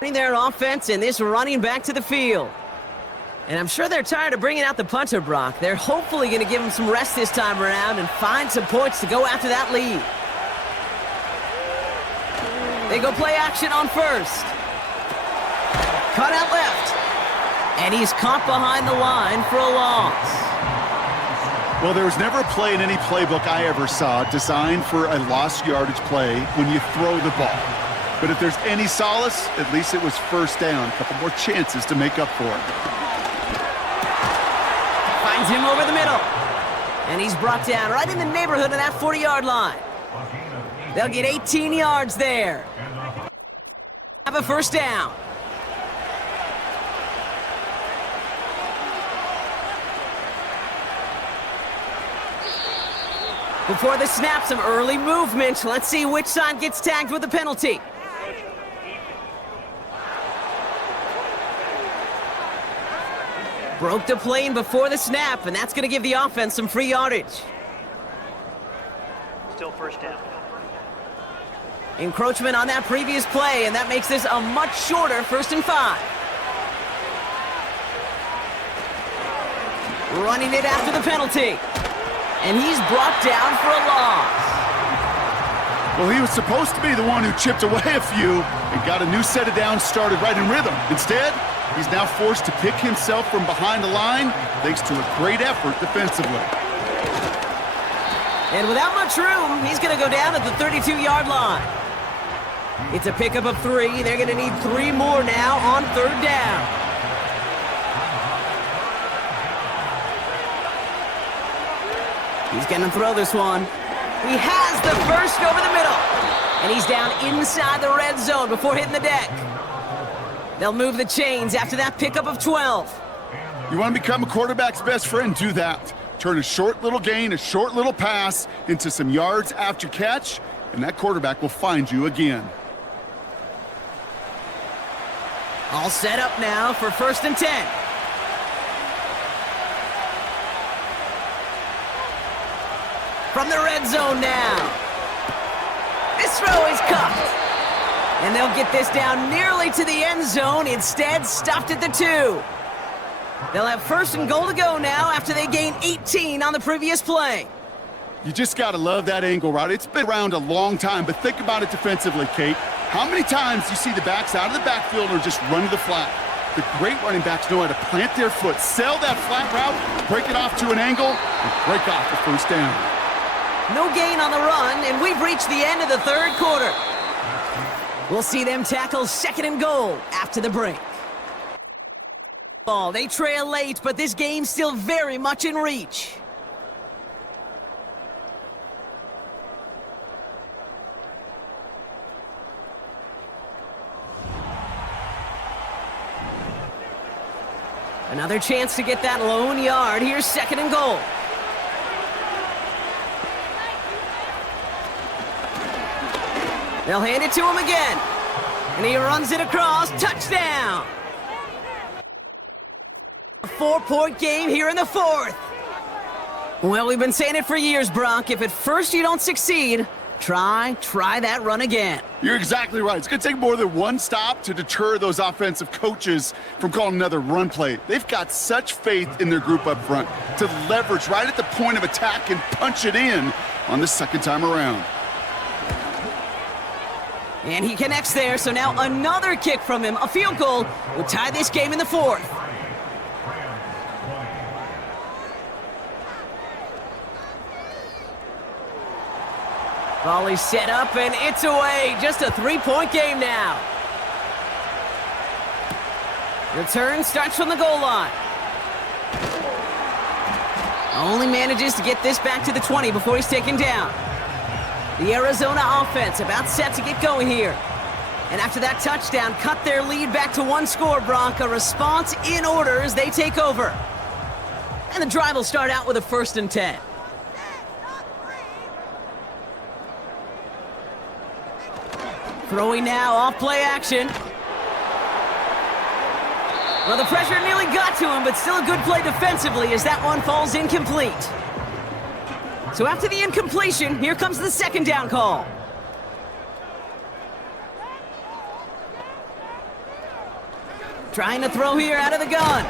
Their offense and this running back to the field. And I'm sure they're tired of bringing out the punter, Brock. They're hopefully going to give him some rest this time around and find some points to go after that lead. They go play action on 1st. Cut out left. And he's caught behind the line for a loss. Well, there was never a play in any playbook I ever saw designed for a lost yardage play when you throw the ball. But if there's any solace, at least it was first down. A couple more chances to make up for it. Finds him over the middle. And he's brought down right in the neighborhood of that 40-yard line. They'll get 18 yards there. Have a first down. Before the snap, some early movement. Let's see which side gets tagged with a penalty. Broke the plane before the snap, and that's going to give the offense some free yardage. Still first down. Encroachment on that previous play, and that makes this a much shorter 1st and 5. Running it after the penalty. And he's brought down for a loss. Well, he was supposed to be the one who chipped away a few and got a new set of downs started right in rhythm. Instead, he's now forced to pick himself from behind the line thanks to a great effort defensively. And without much room, he's going to go down at the 32-yard line. It's a pickup of 3. They're going to need 3 more now on 3rd down. He's going to throw this one. He has the first over the middle. And he's down inside the red zone before hitting the deck. They'll move the chains after that pickup of 12. You want to become a quarterback's best friend? Do that. Turn a short little gain, a short little pass into some yards after catch, and that quarterback will find you again. All set up now for 1st and 10. From the red zone now. This throw is cuffed. And they'll get this down nearly to the end zone. Instead, stopped at the 2. They'll have 1st and goal to go now after they gain 18 on the previous play. You just got to love that angle route. It's been around a long time, but think about it defensively, Kate. How many times do you see the backs out of the backfield or just run to the flat? The great running backs know how to plant their foot, sell that flat route, break it off to an angle, and break off the 1st down. No gain on the run, and we've reached the end of the 3rd quarter. We'll see them tackle 2nd and goal after the break. They trail late, but this game's still very much in reach. Another chance to get that lone yard. Here's 2nd and goal. They'll hand it to him again. And he runs it across. Touchdown! A 4-point game here in the 4th. Well, we've been saying it for years, Brock. If at first you don't succeed, try that run again. You're exactly right. It's going to take more than one stop to deter those offensive coaches from calling another run play. They've got such faith in their group up front to leverage right at the point of attack and punch it in on the 2nd time around. And he connects there, so now another kick from him. A field goal will tie this game in the 4th. Volley set up, and it's away. Just a 3-point game now. Return starts from the goal line. Only manages to get this back to the 20 before he's taken down. The Arizona offense about set to get going here. And after that touchdown, cut their lead back to 1 score, Brock. A response in order as they take over. And the drive will start out with a 1st and 10. Throwing now, off play action. Well, the pressure nearly got to him, but still a good play defensively as that one falls incomplete. So after the incompletion, here comes the 2nd down call. Trying to throw here out of the gun.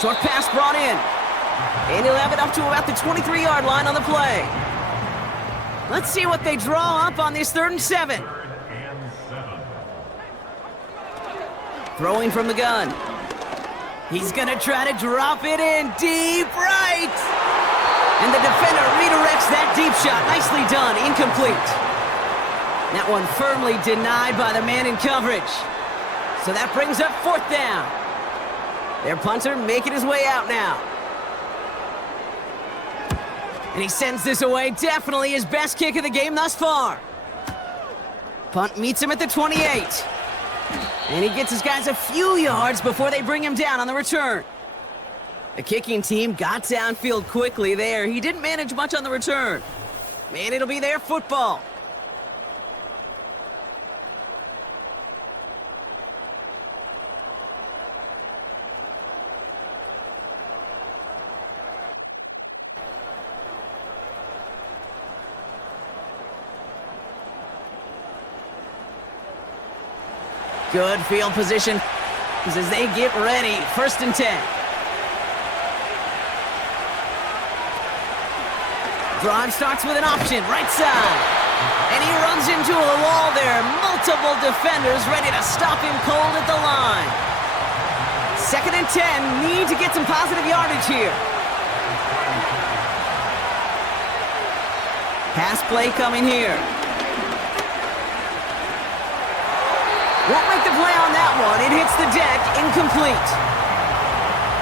Short pass brought in. And he'll have it up to about the 23-yard line on the play. Let's see what they draw up on this 3rd and 7. Throwing from the gun. He's going to try to drop it in deep right. And the defender redirects that deep shot. Nicely done. Incomplete. That one firmly denied by the man in coverage. So that brings up 4th down. Their punter making his way out now. And he sends this away. Definitely his best kick of the game thus far. Punt meets him at the 28. And he gets his guys a few yards before they bring him down on the return. The kicking team got downfield quickly there. He didn't manage much on the return. Man, it'll be their football. Good field position as they get ready. 1st and 10. Drive starts with an option, right side. And he runs into a wall there. Multiple defenders ready to stop him cold at the line. 2nd and 10. Need to get some positive yardage here. Pass play coming here. Won't make the play on that one. It hits the deck, incomplete.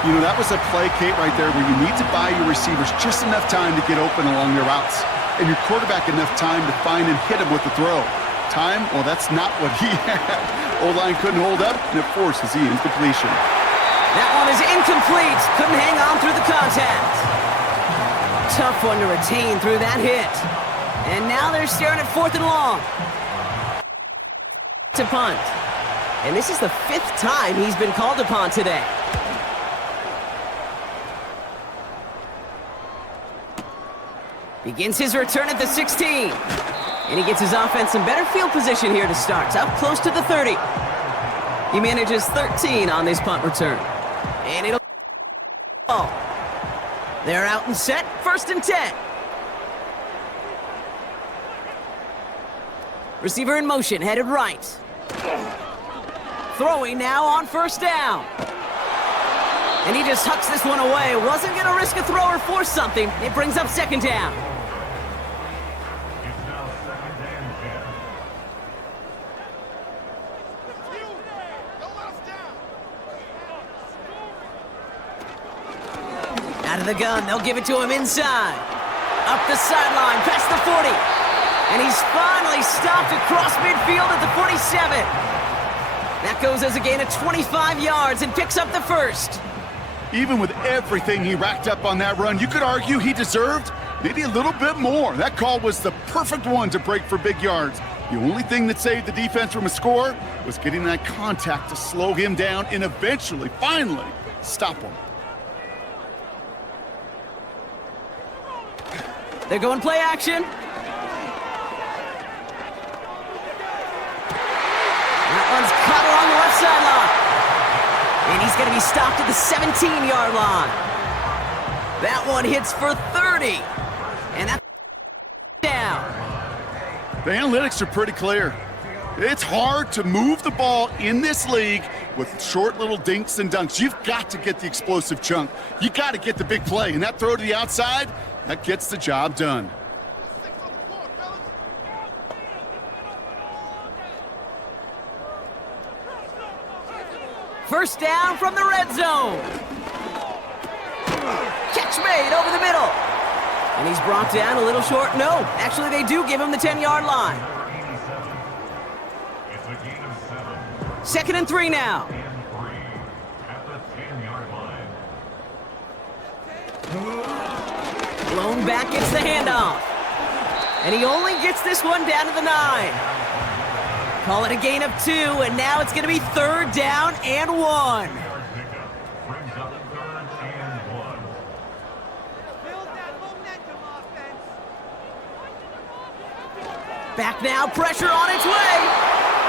You know, that was a play, Kate, right there where you need to buy your receivers just enough time to get open along their routes. And your quarterback enough time to find and hit him with the throw. Time, well, that's not what he had. O-line couldn't hold up, and it forces the incompletion. That one is incomplete. Couldn't hang on through the contact. Tough one to retain through that hit. And now they're staring at 4th and long. To punt. And this is the 5th time he's been called upon today. Begins his return at the 16. And he gets his offense in better field position here to start. Up close to the 30. He manages 13 on this punt return. And it'll... Oh. They're out and set. 1st and 10. Receiver in motion, headed right. Throwing now on 1st down. And he just hucks this one away. Wasn't going to risk a throw or force something. It brings up 2nd down. Out of the gun, they'll give it to him inside. Up the sideline, past the 40. And he's finally stopped across midfield at the 47. That goes as a gain of 25 yards and picks up the 1st. Even with everything he racked up on that run, you could argue he deserved maybe a little bit more. That call was the perfect one to break for big yards. The only thing that saved the defense from a score was getting that contact to slow him down and eventually, finally, stop him. They're going play action. That one's caught along the left sideline. And he's going to be stopped at the 17-yard line. That one hits for 30. And that's down. The analytics are pretty clear. It's hard to move the ball in this league with short little dinks and dunks. You've got to get the explosive chunk. You got to get the big play. And that throw to the outside, that gets the job done. First down from the red zone. Catch made over the middle. And he's brought down a little short. No, actually they do give him the 10-yard line. 2nd and 3 now. Blown back gets the handoff. And he only gets this one down to the 9. Call it a gain of 2, and now it's going to be 3rd down and 1. Back now, pressure on its way.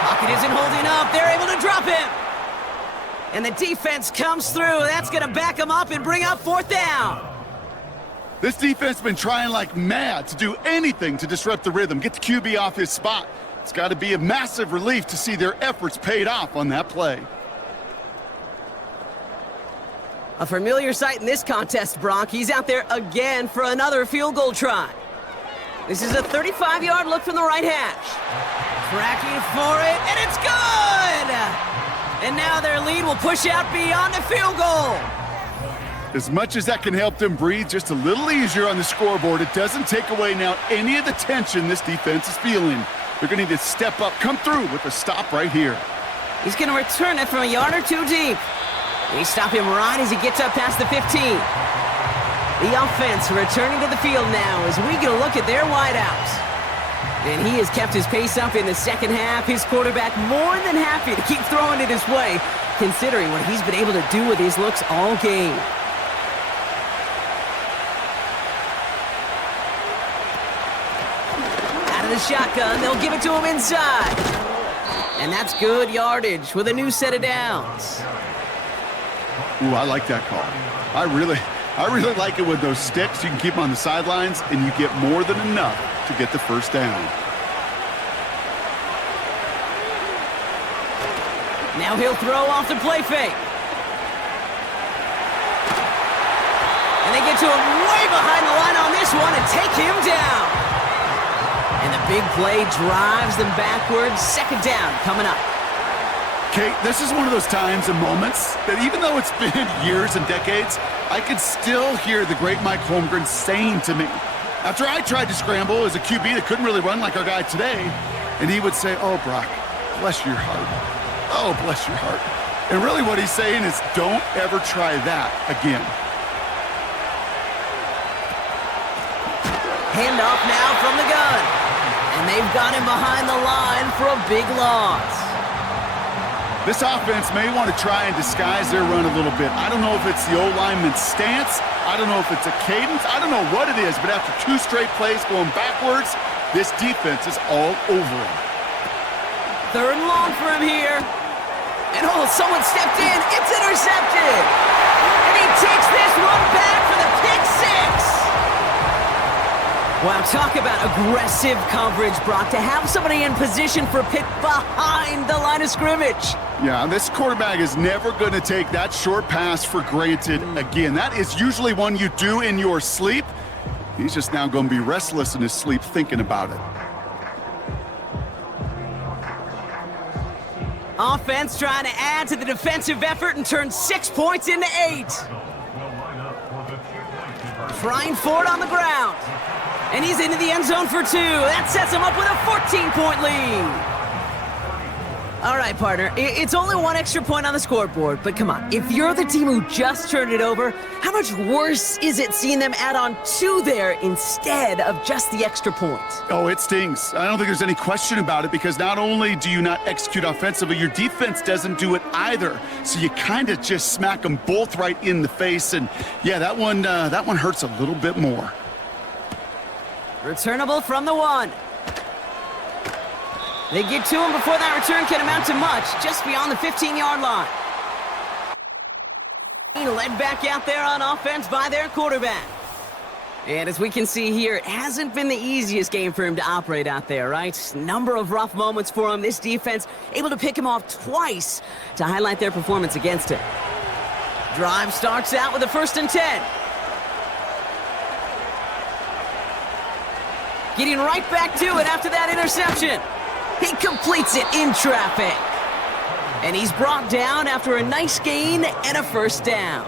Pocket isn't holding up. They're able to drop him. And the defense comes through. That's going to back him up and bring up 4th down. This defense has been trying like mad to do anything to disrupt the rhythm, get the QB off his spot. It's got to be a massive relief to see their efforts paid off on that play. A familiar sight in this contest, Brock. He's out there again for another field goal try. This is a 35-yard look from the right hash. Tracking for it, and it's good! And now their lead will push out beyond the field goal. As much as that can help them breathe just a little easier on the scoreboard, it doesn't take away now any of the tension this defense is feeling. They're going to need to step up, come through with a stop right here. He's going to return it from a yard or two deep. They stop him right as he gets up past the 15. The offense returning to the field now as we get a look at their wideouts. And he has kept his pace up in the second half. His quarterback more than happy to keep throwing it his way, considering what he's been able to do with his looks all game. Out of the shotgun, they'll give it to him inside. And that's good yardage with a new set of downs. Ooh, I like that call. I really like it with those sticks. You can keep them on the sidelines, and you get more than enough to get the first down. Now he'll throw off the play fake. And they get to him way behind the line on this one and take him down. And the big play drives them backwards. Second down coming up. Kate, this is one of those times and moments that even though it's been years and decades, I can still hear the great Mike Holmgren saying to me, after I tried to scramble as a QB that couldn't really run like our guy today, and he would say, "Oh, Brock, bless your heart. Oh, bless your heart." And really what he's saying is, don't ever try that again. Handoff now from the gun. And they've got him behind the line for a big loss. This offense may want to try and disguise their run a little bit. I don't know if it's the O-lineman's stance. I don't know if it's a cadence. I don't know what it is, but after two straight plays going backwards, this defense is all over him. Third and long for him here. And oh, someone stepped in. It's intercepted. And he takes this one back for the pick six. Wow, talk about aggressive coverage, Brock. To have somebody in position for a pick behind the line of scrimmage. Yeah, this quarterback is never going to take that short pass for granted again. That is usually one you do in your sleep. He's just now going to be restless in his sleep thinking about it. Offense trying to add to the defensive effort and turn 6 points into 8. Trying for it on the ground. And he's into the end zone for 2. That sets him up with a 14-point lead. All right, partner, it's only one extra point on the scoreboard, but come on. If you're the team who just turned it over, how much worse is it seeing them add on 2 there instead of just the extra point? Oh, it stings. I don't think there's any question about it, because not only do you not execute offensively, your defense doesn't do it either. So you kind of just smack them both right in the face, and yeah, that one hurts a little bit more. Returnable from the 1. They get to him before that return can amount to much, just beyond the 15-yard line. Led back out there on offense by their quarterback. And as we can see here, it hasn't been the easiest game for him to operate out there, right? Number of rough moments for him. This defense able to pick him off twice to highlight their performance against him. Drive starts out with a 1st and 10. Getting right back to it after that interception. He completes it in traffic. And he's brought down after a nice gain and a 1st down.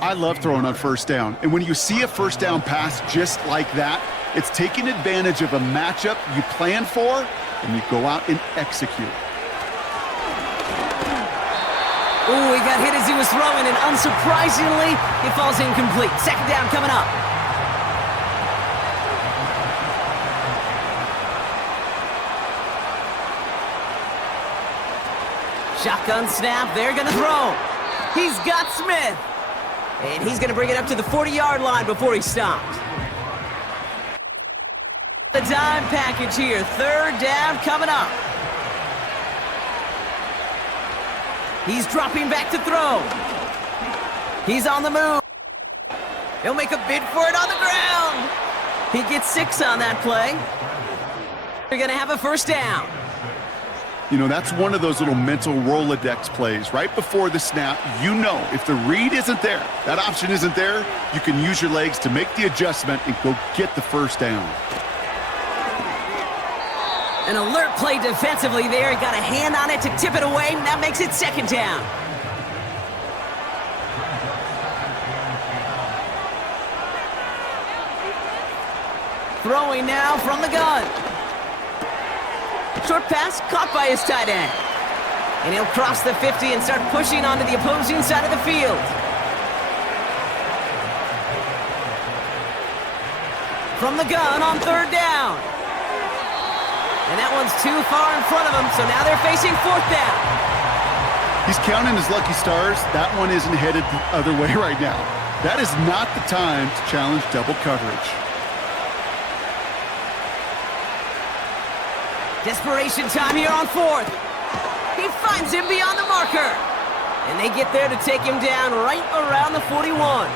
I love throwing on 1st down. And when you see a 1st down pass just like that, it's taking advantage of a matchup you plan for, and you go out and execute. Ooh, he got hit as he was throwing, and unsurprisingly, it falls incomplete. 2nd down coming up. Shotgun snap, they're gonna throw. He's got Smith. And he's gonna bring it up to the 40-yard line before he stopped. The dime package here, 3rd down coming up. He's dropping back to throw. He's on the move. He'll make a bid for it on the ground. He gets 6 on that play. They're gonna have a 1st down. You know, that's one of those little mental Rolodex plays. Right before the snap, you know if the read isn't there, that option isn't there, you can use your legs to make the adjustment and go get the 1st down. An alert play defensively there. He got a hand on it to tip it away, and that makes it second down. Throwing now from the gun. Short pass caught by his tight end. And he'll cross the 50 and start pushing onto the opposing side of the field. From the gun on third down. And that one's too far in front of him, so now they're facing fourth down. He's counting his lucky stars. That one isn't headed the other way right now. That is not the time to challenge double coverage. Desperation time here on fourth. He finds him beyond the marker. And they get there to take him down right around the 41.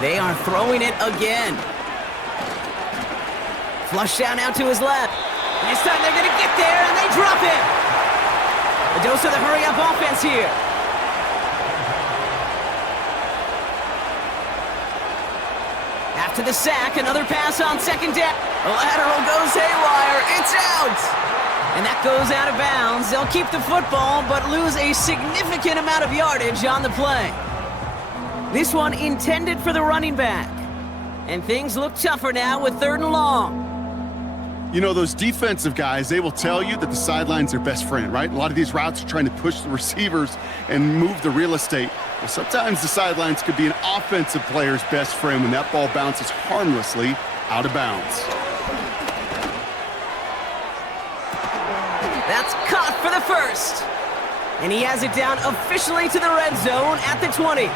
They are throwing it again. Flush down out to his left. This time they're going to get there, and they drop him. A dose of the hurry-up offense here. After the sack, another pass on second down. The lateral goes haywire. It's out. And that goes out of bounds. They'll keep the football, but lose a significant amount of yardage on the play. This one intended for the running back. And things look tougher now with third and long. You know, those defensive guys, they will tell you that the sideline's their best friend, right? A lot of these routes are trying to push the receivers and move the real estate. Well, sometimes the sidelines could be an offensive player's best friend when that ball bounces harmlessly out of bounds. That's caught for the first. And he has it down officially to the red zone at the 20.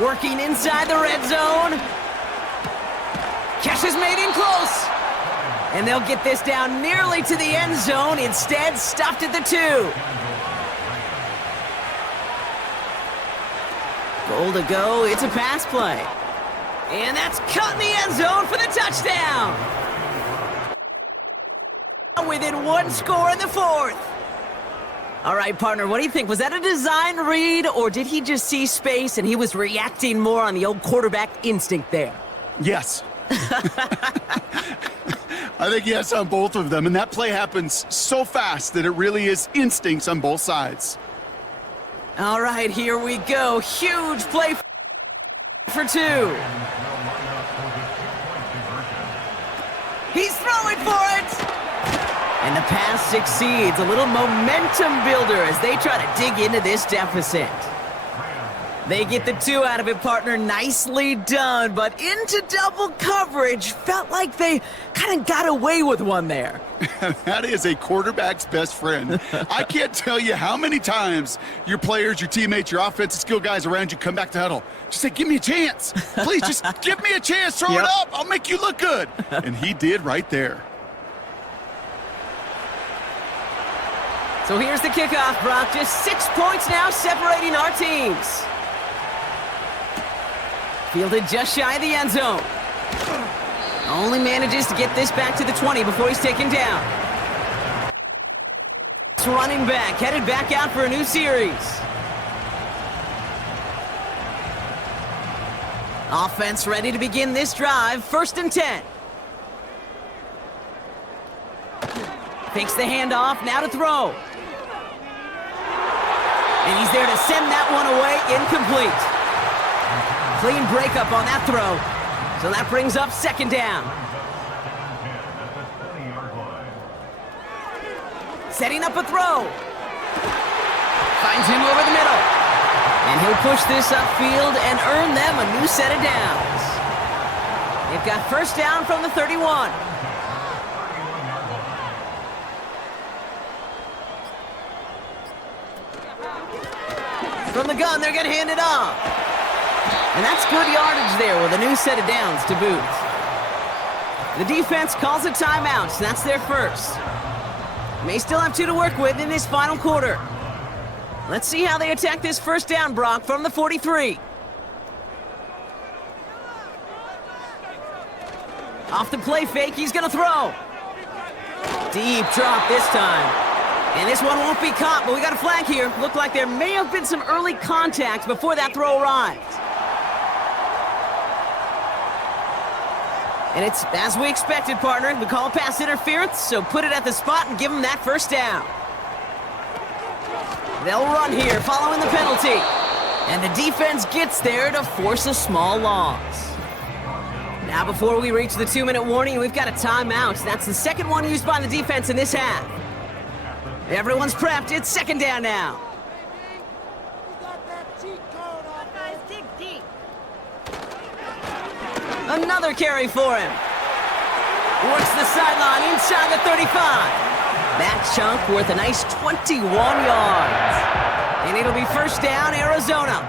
Working inside the red zone. Catch is made in close. And they'll get this down nearly to the end zone. Instead, stopped at the 2. Goal to go. It's a pass play. And that's caught in the end zone for the touchdown. Within one score in the fourth. All right, partner, what do you think? Was that a design read, or did he just see space and he was reacting more on the old quarterback instinct there? Yes. I think yes on both of them, and that play happens so fast that it really is instincts on both sides. All right, here we go. Huge play for 2. He's throwing for it! And the pass succeeds. A little momentum builder as they try to dig into this deficit. They get the 2 out of it, partner. Nicely done, but into double coverage. Felt like they kind of got away with one there. That is a quarterback's best friend. I can't tell you how many times your players, your teammates, your offensive skill guys around you come back to huddle. Just say, give me a chance. Please, just give me a chance. Throw it up. I'll make you look good. And he did right there. So here's the kickoff, Brock. Just 6 points now separating our teams. Fielded just shy of the end zone. Only manages to get this back to the 20 before he's taken down. Running back, headed back out for a new series. Offense ready to begin this drive. 1st and 10. Fakes the handoff, now to throw. And he's there to send that one away, incomplete. Clean breakup on that throw. So that brings up 2nd down. Setting up a throw. Finds him over the middle. And he'll push this upfield and earn them a new set of downs. They've got 1st down from the 31. From the gun, they're going to hand it off. And that's good yardage there with a new set of downs to boot. The defense calls a timeout, so that's their first. May still have 2 to work with in this final quarter. Let's see how they attack this 1st down, Brock, from the 43. Off the play fake, he's going to throw. Deep drop this time. And this one won't be caught, but we got a flag here. Looked like there may have been some early contact before that throw arrived. And it's as we expected, partner. We call pass interference, so put it at the spot and give them that first down. They'll run here following the penalty. And the defense gets there to force a small loss. Now before we reach the 2-minute warning, we've got a timeout. That's the second one used by the defense in this half. Everyone's prepped. It's second down now. Another carry for him. Works the sideline inside the 35. That chunk worth a nice 21 yards. And it'll be first down, Arizona.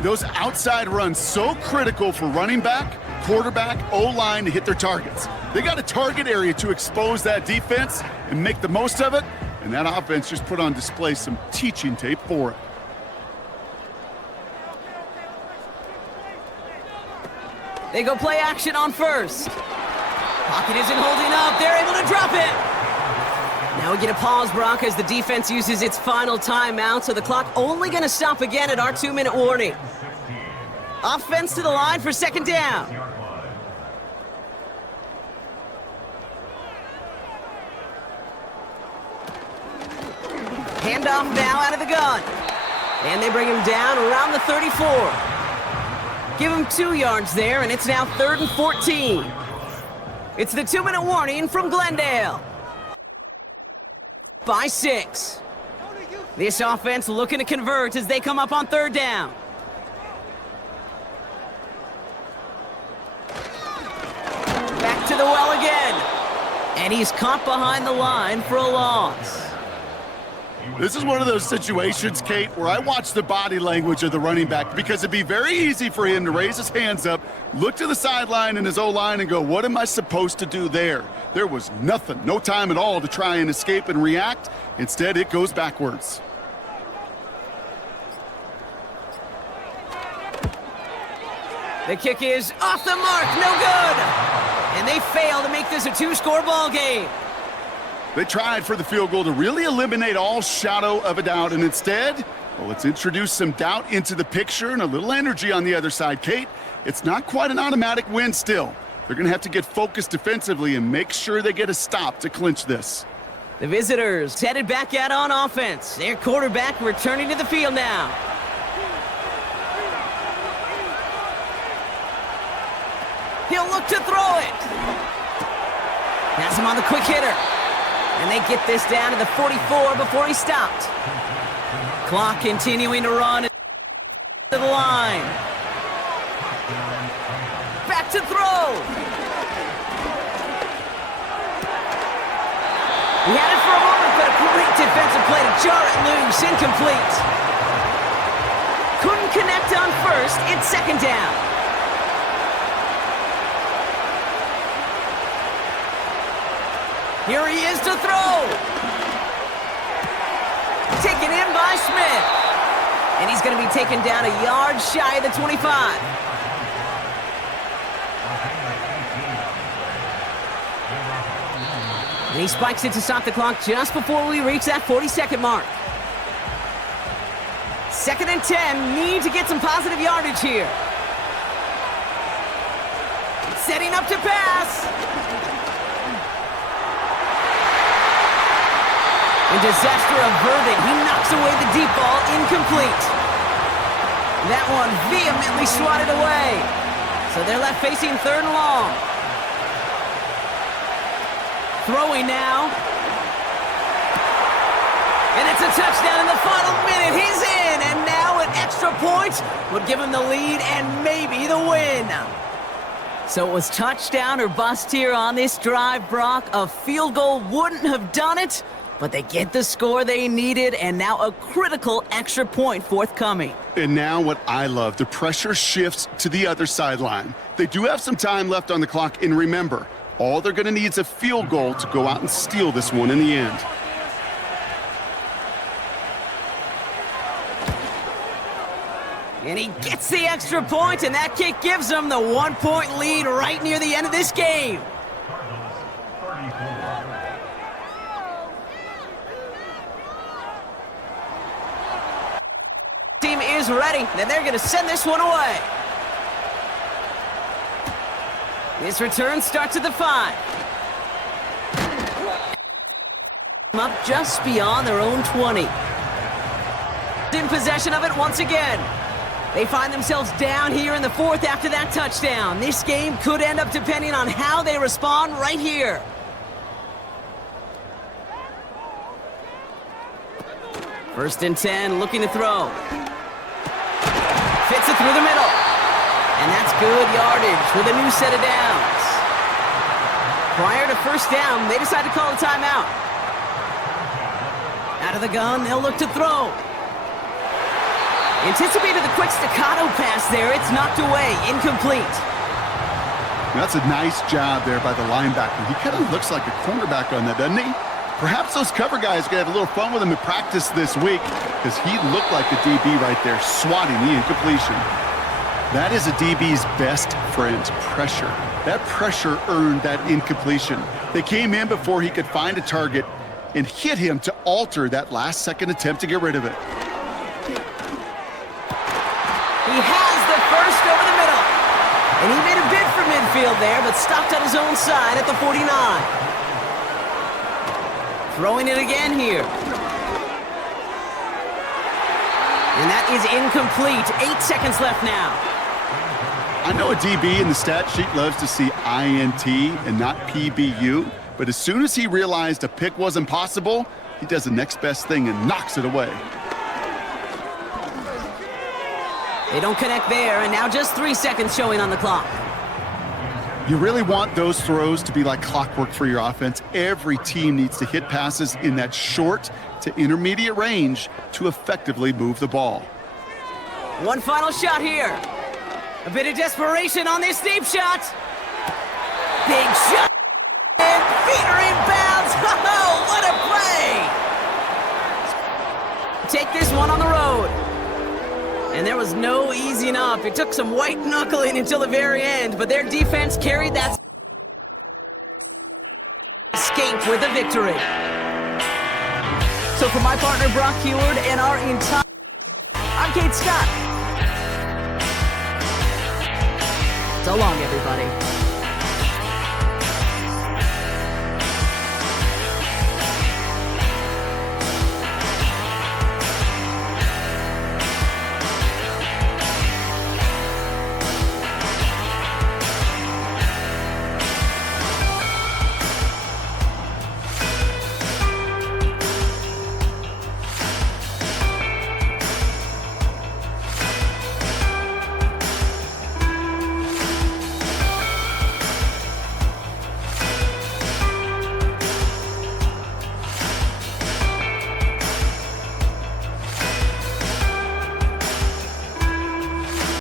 Those outside runs so critical for running back, quarterback, O-line to hit their targets. They got a target area to expose that defense and make the most of it, and that offense just put on display some teaching tape for it. They go play action on first. Pocket isn't holding up. They're able to drop it. Now we get a pause, Brock, as the defense uses its final timeout, so the clock only going to stop again at our 2-minute warning. Offense to the line for second down. Handoff now out of the gun. And they bring him down around the 34. Give him 2 yards there, and it's now 3rd and 14. It's the 2-minute warning from Glendale. By 6. This offense looking to convert as they come up on 3rd down. Back to the well again. And he's caught behind the line for a loss. This is one of those situations, Kate, where I watch the body language of the running back because it'd be very easy for him to raise his hands up, look to the sideline and his O-line and go, what am I supposed to do there? There was nothing, no time at all to try and escape and react. Instead, it goes backwards. The kick is off the mark, no good. And they fail to make this a 2-score ball game. They tried for the field goal to really eliminate all shadow of a doubt, and instead, well, let's introduce some doubt into the picture and a little energy on the other side. Kate, it's not quite an automatic win still. They're going to have to get focused defensively and make sure they get a stop to clinch this. The visitors headed back out on offense. Their quarterback returning to the field now. He'll look to throw it. Has him on the quick hitter. And they get this down to the 44 before he stopped. Clock continuing to run to the line. Back to throw. He had it for a moment, but a great defensive play to jar it loose. Incomplete. Couldn't connect on first. It's second down. Here he is to throw. Taken in by Smith. And he's going to be taken down a yard shy of the 25. And he spikes it to stop the clock just before we reach that 40-second mark. 2nd and 10, need to get some positive yardage here. Setting up to pass. And disaster averted. He knocks away the deep ball, incomplete. That one vehemently swatted away. So they're left facing 3rd and long. Throwing now. And it's a touchdown in the final minute. He's in, and now an extra point would give him the lead and maybe the win. So it was touchdown or bust here on this drive, Brock. A field goal wouldn't have done it, but they get the score they needed, and now a critical extra point forthcoming. And now what I love, the pressure shifts to the other sideline. They do have some time left on the clock, and remember, all they're going to need is a field goal to go out and steal this one in the end. And he gets the extra point, and that kick gives them the 1-point lead right near the end of this game. ready. Then they're going to send this one away. This return starts at the 5. Up just beyond their own 20. In possession of it once again. They find themselves down here in the 4th after that touchdown. This game could end up depending on how they respond right here. First and 10, looking to throw. Fits it through the middle. And that's good yardage with a new set of downs. Prior to first down, they decide to call a timeout. Out of the gun, they'll look to throw. Anticipated the quick staccato pass there. It's knocked away, incomplete. That's a nice job there by the linebacker. He kind of looks like a cornerback on that, doesn't he? Perhaps those cover guys are going to have a little fun with him in practice this week because he looked like a DB right there, swatting the incompletion. That is a DB's best friend, pressure. That pressure earned that incompletion. They came in before he could find a target and hit him to alter that last-second attempt to get rid of it. He has the first over the middle. And he made a bid for midfield there, but stopped on his own side at the 49. Throwing it again here. And that is incomplete. 8 seconds left now. I know a DB in the stat sheet loves to see INT and not PBU, but as soon as he realized a pick wasn't possible, he does the next best thing and knocks it away. They don't connect there, and now just 3 seconds showing on the clock. You really want those throws to be like clockwork for your offense. Every team needs to hit passes in that short to intermediate range to effectively move the ball. One final shot here. A bit of desperation on this deep shot. Big shot. And feet are inbounds. Oh, what a play. Take this one on the road. And there was no easing up. It took some white knuckling until the very end, but their defense carried that escape with a victory. So for my partner, Brock Heward, and our entire... I'm Kate Scott. So long, everybody.